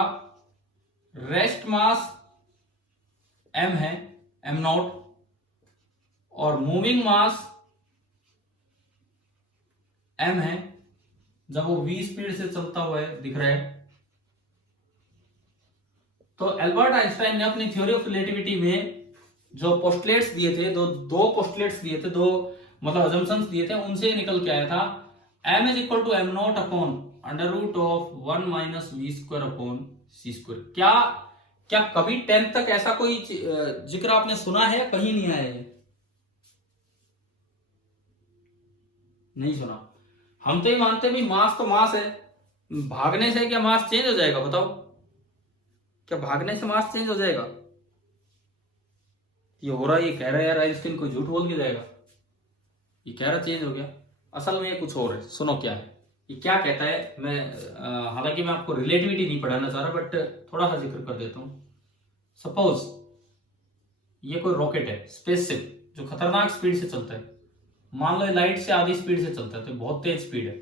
रेस्ट मास m है, m नॉट, और मूविंग मास m है, जब वो v स्पीड से चलता हुआ है दिख रहा है, तो एल्बर्ट आइंस्टाइन ने अपनी थ्योरी ऑफ रिलेटिविटी में जो पोस्टुलेट्स दिए थे, दो पोस्टुलेट्स दिए थे, दो मतलब अजम्पशंस दिए थे, उनसे निकल के आया था m is equal to m naught upon under root of 1 minus V square upon C square. क्या कभी 10th तक ऐसा कोई जिक्र आपने सुना है? कहीं नहीं आया है, नहीं सुना। हम तो ये मानते भी मास तो मास है, भागने से क्या मास चेंज हो जाएगा? बताओ, क्या भागने से मास चेंज हो जाएगा? ये हो रहा है, ये कह रहा है यार आइंस्टाइन कोई झूठ बोल के जाएगा, ये कह रहा चेंज हो गया, असल में ये कुछ और है। सुनो क्या है, ये क्या कहता है। मैं हालांकि मैं आपको रिलेटिविटी नहीं पढ़ाना चाह रहा, बट थोड़ा सा जिक्र कर देता हूं। सपोज ये कोई रॉकेट है, स्पेसशिप, जो खतरनाक स्पीड से चलता है, मान लो लाइट से आधी स्पीड से चलता है, तो बहुत तेज स्पीड है।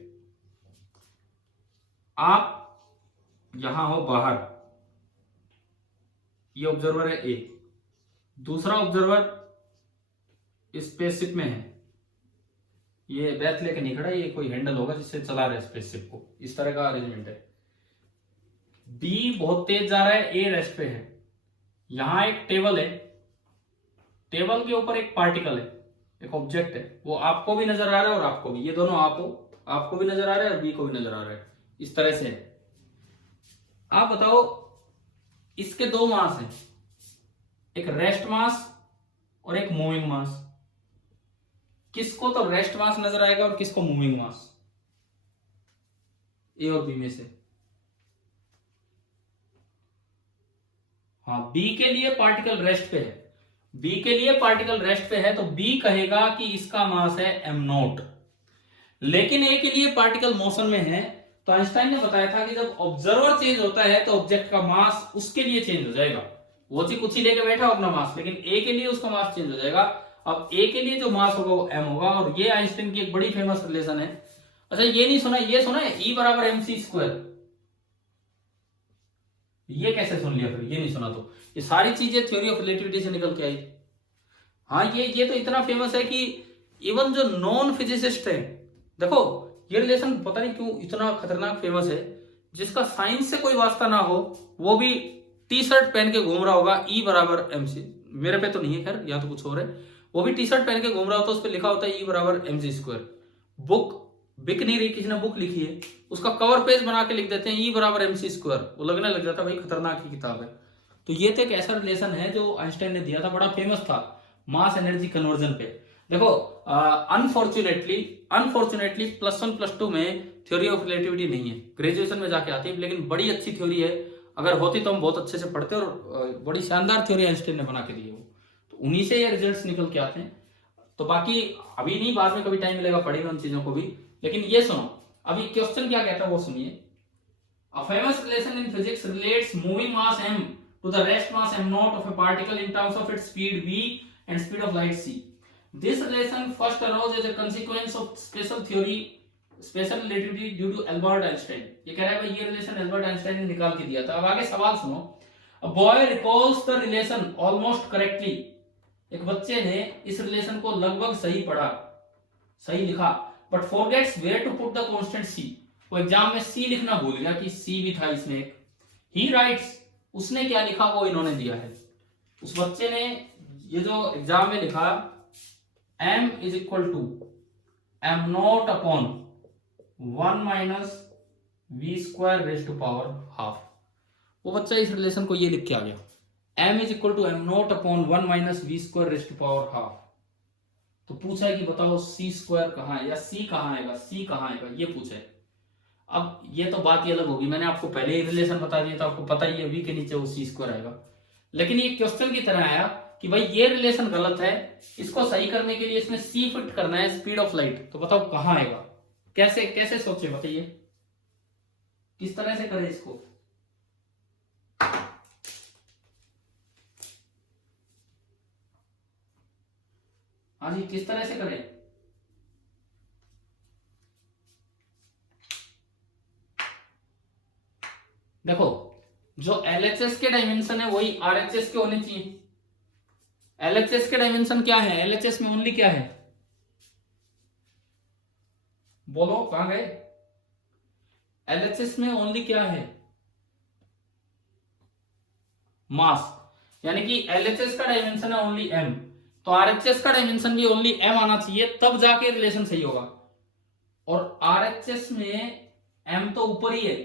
आप यहां हो बाहर, ये ऑब्जर्वर है ए, दूसरा ऑब्जर्वर स्पेसशिप में है, ये बैथ लेके नहीं खड़ा, ये कोई हैंडल होगा जिससे चला रहा है स्पेसशिप को, इस तरह का अरेंजमेंट है। बी बहुत तेज जा रहा है, ए रेस्ट पे है। यहां एक टेबल है, टेबल के ऊपर एक पार्टिकल है, एक ऑब्जेक्ट है, वो आपको भी नजर आ रहा है और आपको भी, ये दोनों आपको भी नजर आ रहा है और बी को भी नजर आ रहा है, इस तरह से है। आप बताओ, इसके 2 मास हैं, एक रेस्ट मास और एक मूविंग मास। किसको तो रेस्ट मास नजर आएगा और किसको मूविंग मास? ए और बी में से। हाँ, बी के लिए पार्टिकल रेस्ट पे है, बी के लिए पार्टिकल रेस्ट पे है, तो बी कहेगा कि इसका मास है एम नॉट। लेकिन ए के लिए पार्टिकल मोशन में है, तो आइंस्टाइन ने बताया था कि जब ऑब्जर्वर चेंज होता है तो ऑब्जेक्ट का मास उसके लिए चेंज हो जाएगा। वो जी कुछ ही लेके बैठा अपना मास, लेकिन ए के लिए उसका मास चेंज हो जाएगा। अब ए के लिए जो मास होगा वो एम होगा, और ये आइंस्टाइन की एक बड़ी फेमस रिलेशन है। अच्छा ये नहीं सुना, ये सुना है E बराबर mc स्क्वायर, ये कैसे सुन लिया फिर, ये नहीं सुना तो। ये सारी चीजें थ्योरी ऑफ रिलेटिविटी से निकल के आई। हाँ ये तो इतना फेमस है कि इवन जो नॉन फिजिसिस्ट है, देखो ये रिलेशन पता नहीं क्यों इतना खतरनाक फेमस है, जिसका साइंस से कोई वास्ता ना हो वो भी टी शर्ट पहन के घूम रहा होगा E बराबर mc, मेरे पे तो नहीं है खैर, या तो कुछ और है, वो भी टी शर्ट पहन के घूम रहा होता है, उस पर लिखा होता है E बराबर mc स्क्वायर। बुक बिक नहीं रही, किसी ने बुक लिखी है, उसका कवर पेज बना के लिख देते हैं E बराबर mc स्क्वायर, वो लगने लग जाता है भाई खतरनाक ही किताब है। तो ये तो एक ऐसा रिलेशन है जो आइंस्टाइन ने दिया था, बड़ा फेमस था मास एनर्जी कन्वर्जन पे। देखो अनफॉर्चुनेटली +1 +2 में थ्योरी ऑफ रिलेटिविटी नहीं है, ग्रेजुएशन में जाके आती है, लेकिन बड़ी अच्छी थ्योरी है, अगर होती तो हम बहुत अच्छे से पढ़ते, और बड़ी शानदार थ्योरी आइंस्टाइन ने बना के दी है वो, तो उन्हीं से ये रिजल्ट्स निकल के आते हैं। तो बाकी अभी नहीं, बाद में कभी टाइम मिलेगा पढ़ेगा उन चीजों को भी, लेकिन ये सुनो अभी क्वेश्चन क्या कहता है वो सुनिए। A famous relation in physics relates moving mass m to the rest mass m naught of a particle in terms of its speed v and speed of light c. This relation first arose as a consequence of special relativity due to Albert Einstein. ये कह रहा है भाई ये relation Albert Einstein ने निकाल के दिया था। अब आगे सवाल सुनो। A boy recalls the relation almost correctly. एक बच्चे ने इस रिलेशन को लगभग सही पढ़ा, सही लिखा, but forgets where to put the constant c. वो एग्जाम में C लिखना भूल गया कि C भी था इसमें एक। He writes, उसने क्या लिखा वो इन्होंने दिया है। उस बच्चे ने ये जो एग्जाम में लिखा m is equal to m naught upon 1 minus V square raise to power half, वो बच्चा इस रिलेशन को ये लिख के आ गया, m is equal to m naught upon 1 minus V square raise to power half. तो पूछा है कि बताओ c स्क्वायर कहाँ है, या c कहाँ आएगा, c कहाँ आएगा, ये पूछा है। अब ये तो बात ही अलग होगी, मैंने आपको पहले ही रिलेशन बता दिया था, आपको पता ही है v के नीचे वो c स्क्वायर आएगा, लेकिन ये क्वेश्चन की तरह आया कि भाई ये रिलेशन गलत है, इसको सही करने के लिए इसमें c फिट करना है स्पीड ऑफ लाइट, तो बताओ कहाँ आएगा, कैसे कैसे सोचे बताइए, किस तरह से करें इसको। हाँ जी, किस तरह से करें। देखो जो LHS के डायमेंशन है वही RHS के होने चाहिए। LHS के डायमेंशन क्या है, LHS में ओनली क्या है, बोलो कहां गए। LHS में ओनली क्या है, मास, यानी कि LHS का डायमेंशन है ओनली m, तो RHS का डायमेंशन भी ओनली m आना चाहिए, तब जाके रिलेशन सही होगा। और RHS में m तो ऊपर ही है,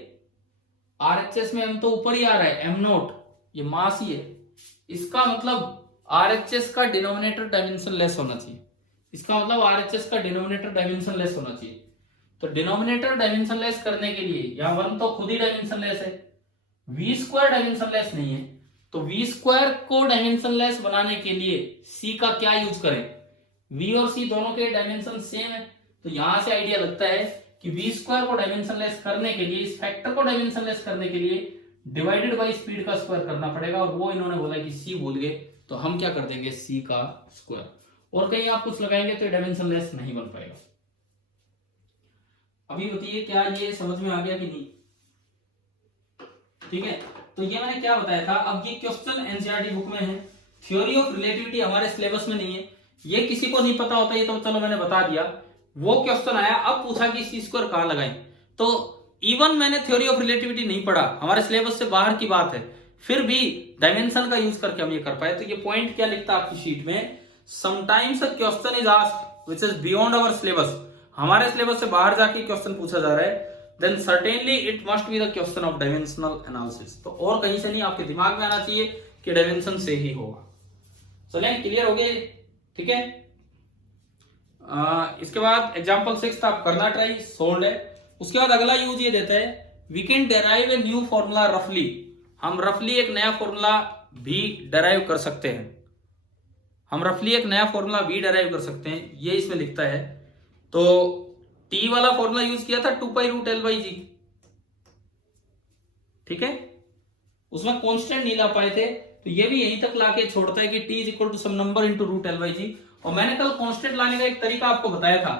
RHS में m तो ऊपर ही आ रहा है, m नॉट ये मास ही है, इसका मतलब RHS का डिनोमिनेटर डायमेंशन लेस होना चाहिए, इसका मतलब RHS का डिनोमिनेटर डायमेंशन लेस होना चाहिए। तो डिनोमिनेटर डायमेंशन लेस करने के लिए यहाँ 1 तो खुद ही डायमेंशन लेस है, v स्क्वायर डायमेंशन लेस नहीं है, तो v स्क्वायर को डायमेंशन लेस बनाने के लिए c का क्या यूज करें, v और c दोनों के डायमेंशन सेम है, तो यहां से आइडिया लगता है कि v स्क्वायर को डायमेंशन लेस करने के लिए, इस फैक्टर को डायमेंशन लेस करने के लिए डिवाइडेड बाय स्पीड का स्क्वायर करना पड़ेगा, और वो इन्होंने बोला कि c भूल गए, तो हम क्या कर देंगे c का स्क्वायर, और कहीं आप कुछ लगाएंगे तो डायमेंशन लेस नहीं बन पाएगा। अभी बताइए क्या ये समझ में आ गया कि नहीं, ठीक है। तो ये मैंने क्या बताया था, अब ये क्वेश्चन एनसीईआरटी बुक में है, थ्योरी ऑफ रिलेटिविटी हमारे सिलेबस में नहीं है, ये किसी को नहीं पता होता, ये तो चलो मैंने बता दिया। वो क्वेश्चन आया, अब पूछा कि सी स्क्वायर कहां लगाएं, तो इवन मैंने थ्योरी ऑफ रिलेटिविटी नहीं पढ़ा, हमारे सिलेबस से बाहर की बात है, फिर भी डायमेंशन का यूज करके हम ये कर पाए। तो ये पॉइंट क्या लिखता है आपकी शीट में, sometimes a question is asked which is beyond our syllabus, हमारे सिलेबस से बाहर जाके क्वेश्चन पूछा जा रहा है, then certainly it must be the question of dimensional analysis, तो और कहीं से नहीं, आपके दिमाग में आना चाहिए कि डायमेंशन से ही होगा। चलें, क्लियर हो गए, ठीक है। इसके बाद एग्जांपल 6 आप करना ट्राई, सोल्ड है। उसके बाद अगला यूज ये देता है, we can derive a new formula रफली, हम रफली एक नया फॉर्मूला भी डेराइव कर सकते हैं, हम रफली एक नया फॉर्मूला भी डेराइव कर सकते हैं, ये इसमें लिखता है। तो टी वाला फॉर्मूला यूज किया था 2π√L/g, ठीक है, उसमें कांस्टेंट नहीं ला पाए थे, तो ये भी यहीं तक लाके छोड़ता है कि t is equal to some number into √L/g। और मैंने कल कांस्टेंट लाने का एक तरीका आपको बताया था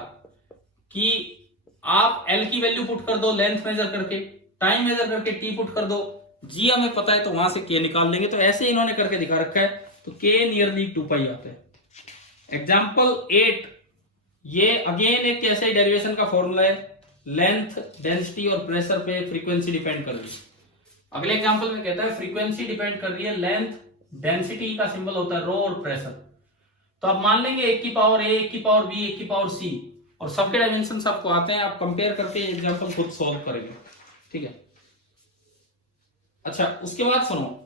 कि आप एल की वैल्यू पुट कर दो लेंथ मेजर करके, टाइम मेजर करके टी पुट कर दो, जी हमें पता है तो वहां से के निकाल लेंगे। तो ऐसे इन्होंने करके दिखा रखा है, तो के नियरली 2 पाई आता है। एग्जाम्पल 8, ये अगेन एक कैसे डेरिवेशन का फॉर्मूला है, लेंथ, डेंसिटी और प्रेशर पे फ्रीक्वेंसी डिपेंड कर रही है। अगले एग्जांपल में कहता है फ्रीक्वेंसी डिपेंड कर रही है, लेंथ, डेंसिटी का सिंबल होता है रो और प्रेशर। तो आप मान लेंगे 1 की पावर ए, 1 की पावर बी, 1 की पावर सी, और सबके डायमेंशन आपको आते हैं, आप कंपेयर करके एग्जांपल खुद सॉल्व करेंगे, ठीक है। अच्छा, उसके बाद सुनो,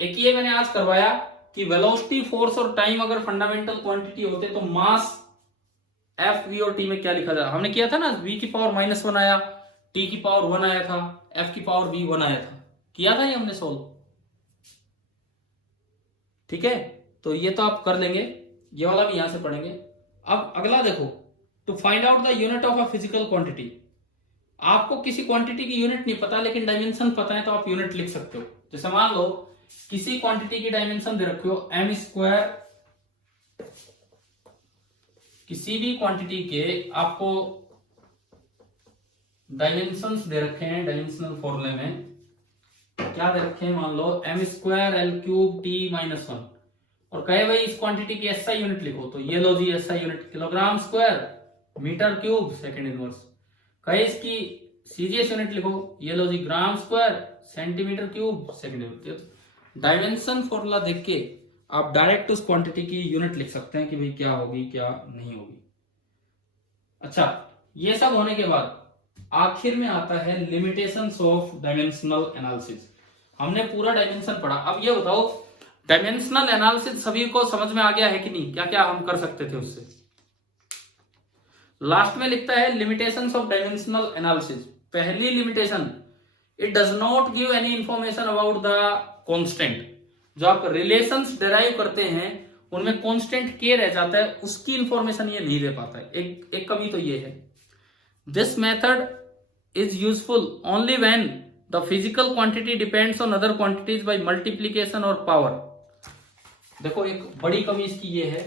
एक ये मैंने आज करवाया कि वेलोसिटी, फोर्स और टाइम अगर फंडामेंटल क्वांटिटी होते तो मास एफ, वी और टी में क्या लिखा जाए। हमने किया था ना, वी की पावर -1 आया, टी की पावर 1 आया था, एफ की पावर भी 1 आया था, किया था ये हमने सोल्व, ठीक है। तो ये तो आप कर लेंगे, ये वाला भी यहां से पढ़ेंगे। अब अगला देखो, to find out the unit of a physical quantity. आपको किसी क्वांटिटी की यूनिट नहीं पता लेकिन डायमेंशन पता है, तो आप यूनिट लिख सकते हो। जैसे मान लो किसी क्वांटिटी की डायमेंशन दे रखे हो m², किसी भी क्वांटिटी के आपको डायमेंशंस दे रखे हैं, डायमेंशनल फॉर्मूले में क्या दे रखे हैं, मान लो m² L³ T-1, और कहे भाई इस क्वांटिटी की एसआई यूनिट लिखो, तो ये लो जी SI unit kilogram square metre cube second inverse. कहे इसकी सीजीएस यूनिट लिखो, ये लो जी gram square centimetre cube second inverse. Dimension formula देख के आप डायरेक्ट उस क्वांटिटी की यूनिट लिख सकते हैं कि भाई क्या होगी क्या नहीं होगी। अच्छा, ये सब होने के बाद आखिर में आता है लिमिटेशंस ऑफ डायमेंशनल एनालिसिस। हमने पूरा डायमेंशन पढ़ा, अब ये बताओ डायमेंशनल एनालिसिस सभी को समझ में आ गया है कि नहीं, क्या क्या हम कर सकते थे उससे। लास्ट में लिखता है लिमिटेशंस ऑफ डायमेंशनल एनालिसिस। पहली limitation, it does not give any information about the constant. जो आप रिलेशंस डिराइव करते हैं उनमें कांस्टेंट के रह जाता है, उसकी इंफॉर्मेशन ये नहीं दे पाता है। एक कमी तो ये है। This method is useful only when the physical quantity depends on other quantities by multiplication और पावर। देखो, एक बड़ी कमी इसकी ये है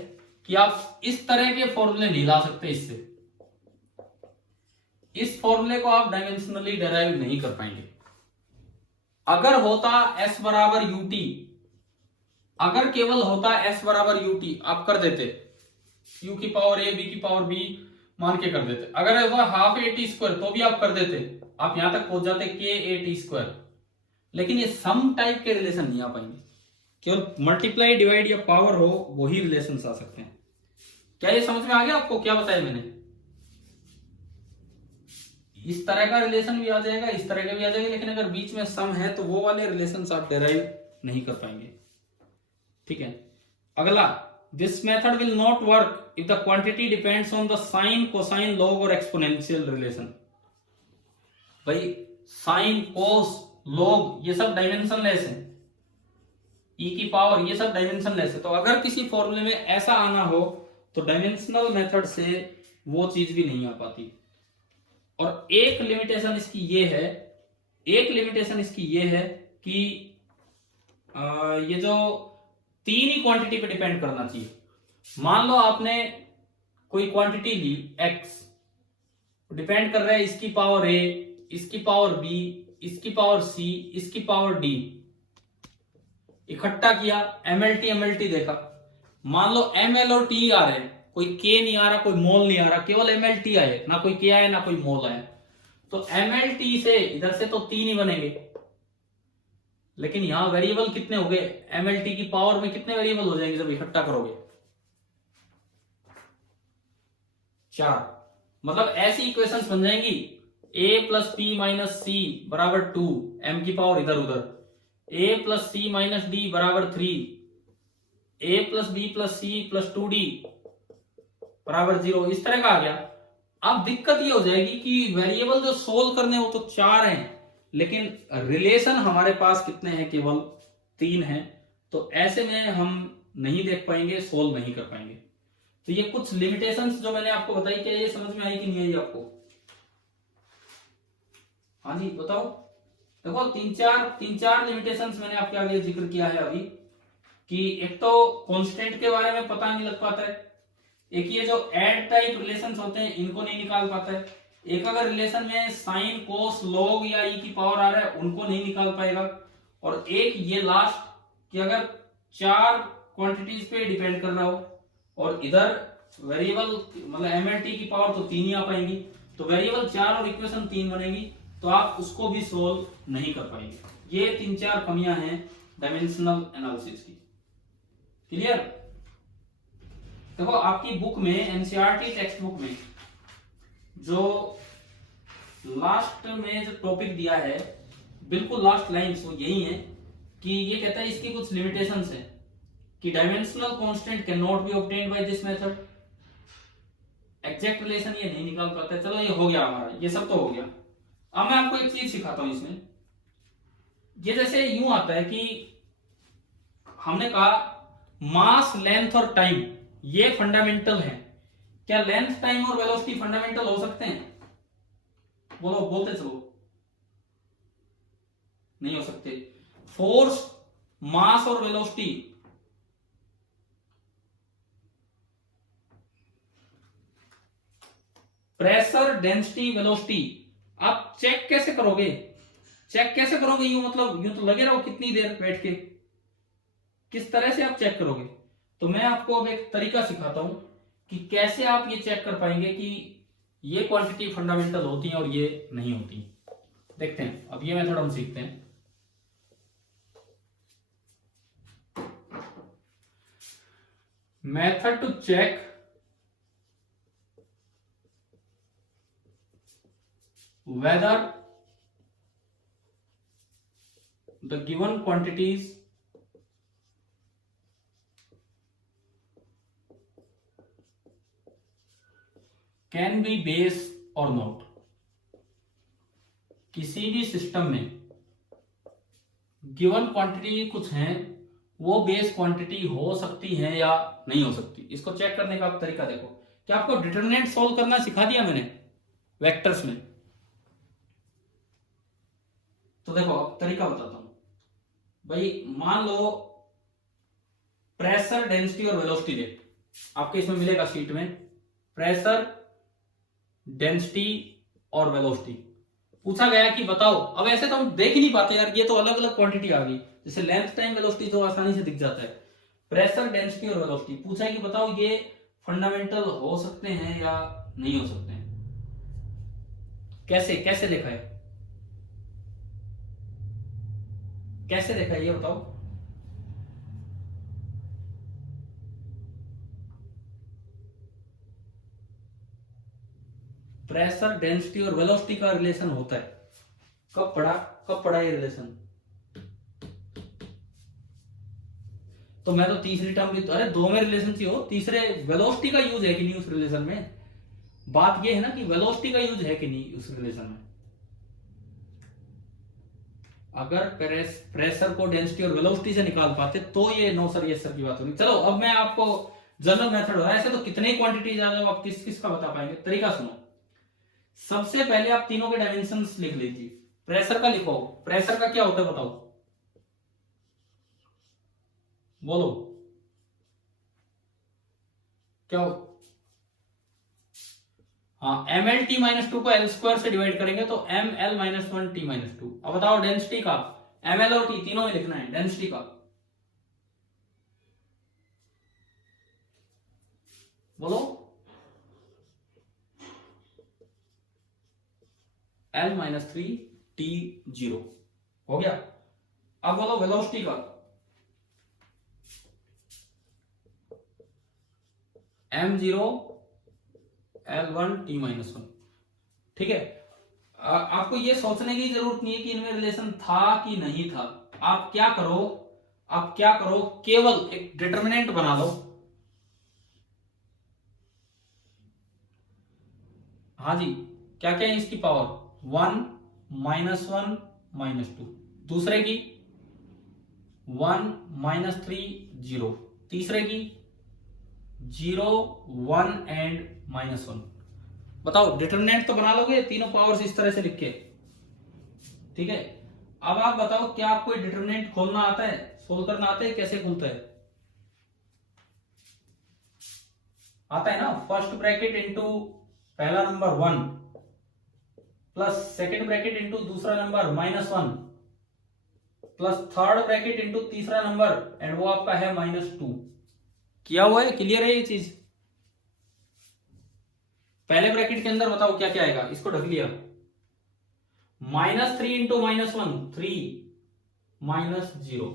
कि आप इस तरह के फॉर्मूले नहीं ला सकते इससे। इस फॉर्मूले को आप डायमेंशनली डिराइव नहीं कर पाएंगे। अगर होता S बराबर ut, अगर केवल होता S बराबर ut, आप कर देते u की पावर a, b की पावर b मान के कर देते। अगर होता हाफ at² तो भी आप कर देते, आप यहां तक पहुंच जाते k at²। लेकिन ये सम टाइप के रिलेशन नहीं आ पाएंगे, केवल मल्टीप्लाई, डिवाइड या पावर हो वही रिलेशन आ सकते हैं। क्या ये समझ में आ गया आपको, क्या बताया मैंने। इस तरह का रिलेशन भी आ जाएगा, इस तरह का भी आ जाएगा, लेकिन अगर बीच में सम है तो वो वाले रिलेशंस आप डिराइव नहीं कर पाएंगे, ठीक है। अगला, this method will not work if the quantity depends on the sine, cosine, log और एक्सपोनेंशियल रिलेशन। भाई साइन, कोस, लॉग ये सब डायमेंशनलेस है, e की पावर ये सब डायमेंशनलेस है। तो अगर किसी फॉर्मूले में ऐसा आना हो तो डायमेंशनल मेथड से वो चीज भी नहीं आ पाती। और एक लिमिटेशन इसकी ये है, कि ये जो तीन ही क्वांटिटी पे डिपेंड करना चाहिए। मान लो आपने कोई क्वांटिटी ली x, डिपेंड कर रहा है इसकी पावर a, इसकी पावर b, इसकी पावर c, इसकी पावर d। इकट्ठा किया, mlt देखा, मान लो ml और t आ रहे हैं, कोई k नहीं आ रहा, कोई मोल नहीं आ रहा, केवल mlt आए, ना कोई k आए ना कोई मोल आए। तो mlt से इधर से तो 3 ही बनेंगे, लेकिन यहां वेरिएबल कितने हो गए, mlt की पावर में कितने वेरिएबल हो जाएंगे जब इकट्ठा करोगे, 4। मतलब ऐसी इक्वेशंस बन जाएंगी, a + p - c = 2, m की पावर इधर उधर, a + c - d = 3, a + b + c + 2d = 0। इस तरह का आ गया। अब दिक्कत ये हो जाएगी कि वेरिएबल जो सोल्व करने वो तो 4 हैं, लेकिन रिलेशन हमारे पास कितने हैं, केवल 3 हैं। तो ऐसे में हम नहीं देख पाएंगे, सोल्व नहीं कर पाएंगे। तो ये कुछ लिमिटेशंस जो मैंने आपको बताई, क्या ये समझ में आई कि नहीं आई आपको। हाँ जी बताओ। देखो तीन चार लिमिटेशंस मैंने आपके आगे जिक्र किया है अभी, कि एक तो कांस्टेंट के बारे में पता नहीं लग पाता है, एक ये जो एड टाइप रिलेशंस होते हैं इनको नहीं निकाल पाता है। एक अगर रिलेशन में साइन कोस लॉग या ई की पावर आ रहा है उनको नहीं निकाल पाएगा। और एक ये लास्ट कि अगर चार क्वांटिटीज पे डिपेंड कर रहा हो और इधर वेरिएबल मतलब एमएलटी की पावर तो 3 ही आ पाएंगी, तो वेरिएबल 4 और इक्वेशन 3 बनेगी, तो आप उसको भी सोल्व नहीं कर पाएंगे। ये 3-4 कमियां हैं डायमेंशनल एनालिसिस की। क्लियर? देखो आपकी बुक में एनसीईआरटी टेक्स्ट बुक में जो लास्ट में जो टॉपिक दिया है, बिल्कुल लास्ट लाइंस वो यही है कि ये कहता है इसकी कुछ लिमिटेशंस है कि dimensional constant can not be obtained by this method. Exact relation ये नहीं निकाल पाता है। चलो ये हो गया हमारा, ये सब तो हो गया। अब मैं आपको एक चीज सिखाता हूं इसमें। ये जैसे यूं आता है कि हमने कहा मास, लेंथ और टाइम ये फंडामेंटल है। क्या लेंथ, टाइम और वेलोसिटी फंडामेंटल हो सकते हैं? बोलो, बोलते चलो। नहीं हो सकते। फोर्स, मास और वेलोसिटी प्रेशर, डेंसिटी, वेलोसिटी आप चेक कैसे करोगे? चेक कैसे करोगे? यूं मतलब यूं तो लगे रहो कितनी देर बैठ के, किस तरह से आप चेक करोगे? तो मैं आपको अब एक तरीका सिखाता हूं कि कैसे आप ये चेक कर पाएंगे कि ये क्वांटिटी फंडामेंटल होती है और ये नहीं होती। देखते हैं, अब ये मेथड हम सीखते हैं। Method to check whether the given quantities can be base or not। किसी भी सिस्टम में गिवन क्वांटिटी कुछ हैं, वो बेस क्वांटिटी हो सकती है या नहीं हो सकती। इसको चेक करने का तरीका देखो। क्या आपको डिटरमिनेंट सोल्व करना सिखा दिया मैंने वेक्टर्स में? तो देखो अब तरीका बताता हूं भाई। मान लो प्रेशर, डेंसिटी और वेलोसिटी दे, आपके इसमें मिलेगा शीट में प्रेशर, डेंसिटी और वेलोसिटी। पूछा गया कि बताओ, अब ऐसे तो हम देख ही नहीं पाते यार, ये तो अलग अलग क्वांटिटी आ गई। जैसे लेंथ, टाइम, वेलोसिटी तो आसानी से दिख जाता है। प्रेशर, डेंसिटी और वेलोसिटी पूछा है कि बताओ ये फंडामेंटल हो सकते हैं या नहीं हो सकते हैं। कैसे कैसे देखा है, कैसे देखा है ये बताओ। प्रेशर, डेंसिटी और वेलोसिटी का रिलेशन होता है। कब पढ़ा, कब पढ़ा ये रिलेशन? तो मैं तो तीसरी टर्म भी तो, अरे दो में रिलेशन थी हो, तीसरे वेलोसिटी का यूज है कि नहीं उस रिलेशन में? बात ये है ना कि वेलोसिटी का यूज है कि नहीं उस रिलेशन में। अगर प्रेशर को डेंसिटी और वेलोसिटी से निकाल पाते तो ये नो सर यस सर की बात होगी। चलो अब मैं आपको जनरल मेथड हो, ऐसे तो कितने क्वांटिटीज आ जाओ, आप किस किस का बता पाएंगे। तरीका सुनो। सबसे पहले आप तीनों के डायमेंशंस लिख लीजिए। प्रेशर का लिखो। प्रेशर का क्या होता है बताओ, बोलो क्या हो? हाँ, M L T minus two को एल स्क्वायर से डिवाइड करेंगे तो M L minus one T minus two. अब बताओ डेंसिटी का, एम एल और टी तीनों में लिखना है डेंसिटी का। बोलो, L minus three T zero हो गया। अब बोलो वेलोसिटी का, M zero L one T minus one. ठीक है, आपको ये सोचने की जरूरत नहीं है कि इनमें रिलेशन था कि नहीं था। आप क्या करो, आप क्या करो, केवल एक डिटरमिनेंट बना लो। हाँ जी, क्या क्या है इसकी पावर, 1 -1 -2, दूसरे की 1 -3 0, तीसरे की 0 1 एंड -1। बताओ डिटरमिनेंट तो बना लोगे तीनों पावर्स इस तरह से लिख के। ठीक है, अब आप बताओ क्या आपको डिटरमिनेंट खोलना आता है, सोल्व करना आता है, कैसे खुलता है? आता है ना, फर्स्ट ब्रैकेट इंटू पहला number 1 plus second bracket into दूसरा number -1 plus third bracket into तीसरा नंबर एंड वो आपका है -2। किया हुआ है, क्लियर है ये चीज। पहले ब्रैकेट के अंदर बताओ क्या क्या आएगा, इसको ढक लिया। -3 इंटू -1 3 -0।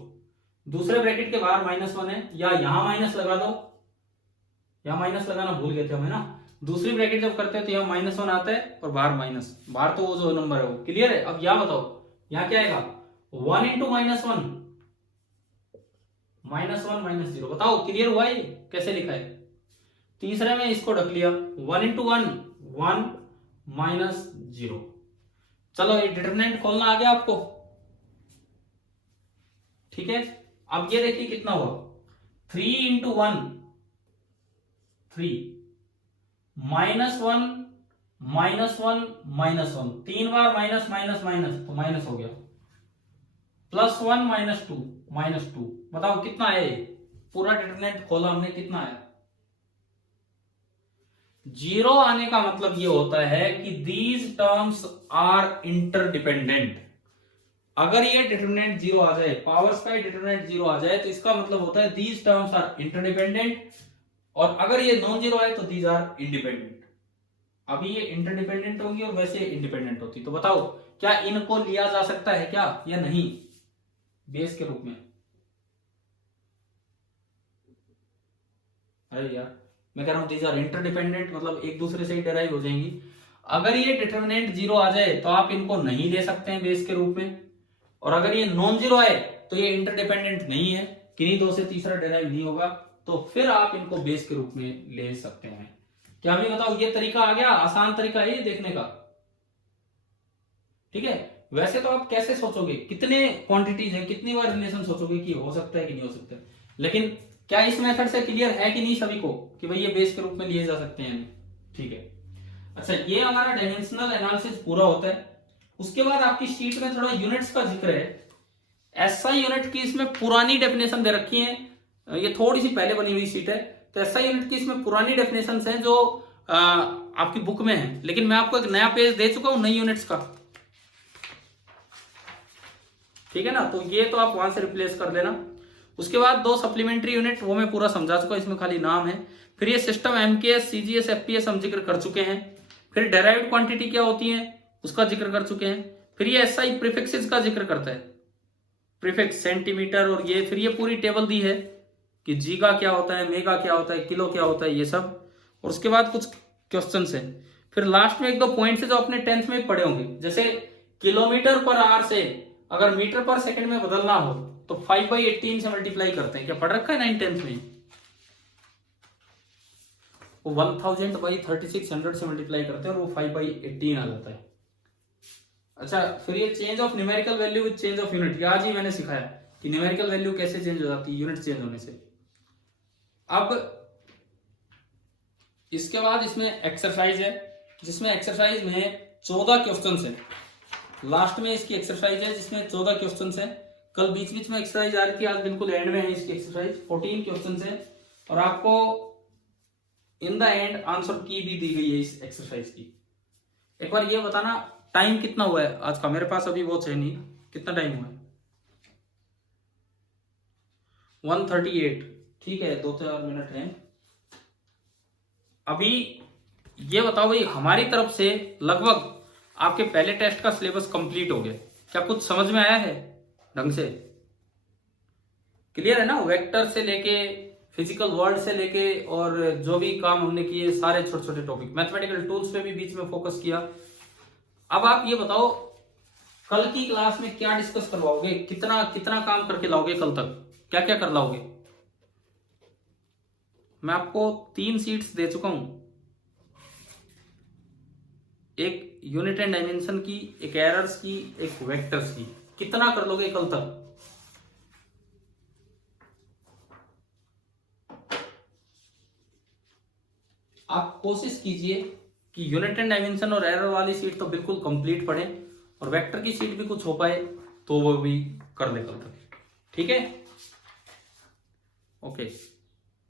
दूसरे ब्रैकेट के बाहर -1 है, या यहां माइनस लगा दो, यहां माइनस लगाना भूल गए थे हम, है ना। दूसरी ब्रैकेट जब करते हैं तो यहाँ -1 आता है और बाहर माइनस, बाहर तो वो जो नंबर है वो, क्लियर है। अब यहां बताओ यहां क्या आएगा, 1 इंटू -1 -1 -0। बताओ क्लियर हुआ ये कैसे लिखा है। तीसरे में इसको ढक लिया, 1 इंटू 1 1 -0। चलो ये डिटरमिनेंट खोलना आ गया आपको, ठीक है। अब ये देखिए कितना हुआ, 3 इंटू 1 3 -1 -1 3 बार माइनस माइनस माइनस तो माइनस हो गया, +1 -2 बताओ कितना है। पूरा डिटरमिनेंट खोला हमने, कितना आया। 0 आने का मतलब ये होता है कि दीज टर्म्स आर इंटरडिपेंडेंट। अगर ये डिटरमिनेंट 0 आ जाए, पावर्स का डिटरमिनेंट 0 आ जाए तो इसका मतलब होता है दीज टर्म्स आर इंटरडिपेंडेंट, और अगर ये नॉन जीरो आए तो दीज आर इंडिपेंडेंट। अभी ये इंटरडिपेंडेंट होगी और वैसे इंडिपेंडेंट होती। तो बताओ क्या इनको लिया जा सकता है क्या या नहीं बेस के रूप में। अरे यार मैं कह रहा हूं दीज आर इंटरडिपेंडेंट, मतलब एक दूसरे से ही डिराइव हो जाएंगी। अगर ये डिटरमिनेंट 0 आ जाए तो आप इनको नहीं ले सकते हैं बेस के रूप में, और अगर ये नॉन जीरो आए तो ये इंटरडिपेंडेंट नहीं है, किन्हीं दो से तीसरा डिराइव नहीं होगा, तो फिर आप इनको बेस के रूप में ले सकते हैं। क्या अभी बताओ ये तरीका आ गया, आसान तरीका है ये देखने का, ठीक है। वैसे तो आप कैसे सोचोगे, कितने क्वांटिटीज है, कितनी बार रिलेशन सोचोगे कि हो सकता है कि नहीं हो सकता है, लेकिन क्या इस मेथड से क्लियर है कि नहीं सभी को कि भाई ये बेस के रूप में लिए जा सकते हैं, ठीक है। अच्छा ये हमारा डायमेंशनल एनालिसिस पूरा होता है। उसके बाद आपकी शीट में थोड़ा यूनिट्स का जिक्र है। एसआई यूनिट की इसमें पुरानी डेफिनेशन दे रखी है, ये थोड़ी सी पहले बनी हुई शीट है, तो एसआई यूनिट की इसमें पुरानी डेफिनेशन है जो आपकी बुक में है, लेकिन मैं आपको एक नया पेज दे चुका हूं नई यूनिट्स का, ठीक है ना। तो ये तो आप वहां से रिप्लेस कर देना। उसके बाद 2 सप्लीमेंट्री यूनिट वो मैं पूरा समझा चुका, इसमें खाली नाम है। फिर ये सिस्टम एमकेएस सीजीएस एफपीएस हम जिक्र कर चुके हैं। फिर डेराइव्ड क्वांटिटी क्या होती है उसका जिक्र कर चुके हैं। फिर ये एसआई प्रीफिक्सेस का जिक्र करता है, प्रीफिक्स सेंटीमीटर, और ये फिर ये पूरी टेबल दी है कि जीगा क्या होता है, मेगा क्या होता है, किलो क्या होता है, ये सब। और उसके बाद कुछ क्वेश्चंस हैं। फिर लास्ट में 1-2 पॉइंट्स है जो अपने 10th में पढ़े होंगे, जैसे किलोमीटर पर आवर से अगर मीटर पर सेकंड में बदलना हो तो 5/18 से मल्टीप्लाई करते हैं। क्या पढ़ रखा है 9th-10th में। वो 1000/3600 से मल्टीप्लाई करते हैं और वो 5/18 आ जाता है। अच्छा फिर ये change of numerical value with change of unit, आज ही मैंने सिखाया कि न्यूमेरिकल वैल्यू कैसे चेंज हो जाती है यूनिट चेंज होने से। अब इसके बाद इसमें एक्सरसाइज है, जिसमें एक्सरसाइज में 14 क्वेश्चंस हैं। लास्ट में इसकी एक्सरसाइज है जिसमें 14 क्वेश्चंस हैं। कल बीच बीच में एक्सरसाइज आ रही थी, आज बिल्कुल एंड में है इसकी एक्सरसाइज। 14 क्वेश्चंस हैं और आपको इन द एंड आंसर की भी दी गई है इस एक्सरसाइज की। एक बार ये बताना टाइम कितना हुआ है आज का, मेरे पास अभी वो है नहीं, कितना टाइम हुआ है। 1:38, ठीक है 2-4 मिनट हैं अभी। ये बताओ भाई हमारी तरफ से लगभग आपके पहले टेस्ट का सिलेबस कंप्लीट हो गया, क्या कुछ समझ में आया है ढंग से, क्लियर है ना। वेक्टर से लेके फिजिकल वर्ल्ड से लेके और जो भी काम हमने किए सारे छोटे छोटे टॉपिक, मैथमेटिकल टूल्स पे भी बीच में फोकस किया। अब आप ये बताओ कल की क्लास में क्या डिस्कस करवाओगे, कितना कितना काम करके लाओगे कल तक, क्या क्या कर लाओगे। मैं आपको 3 सीट्स दे चुका हूं, एक यूनिट एंड डायमेंशन की, एक एरर्स की, एक वेक्टर्स की। कितना कर लोगे कल तक। आप कोशिश कीजिए कि यूनिट एंड डायमेंशन और एरर वाली सीट तो बिल्कुल कंप्लीट पढ़ें, और वेक्टर की सीट भी कुछ हो पाए तो वो भी कर ले कल तक, ठीक है। ओके।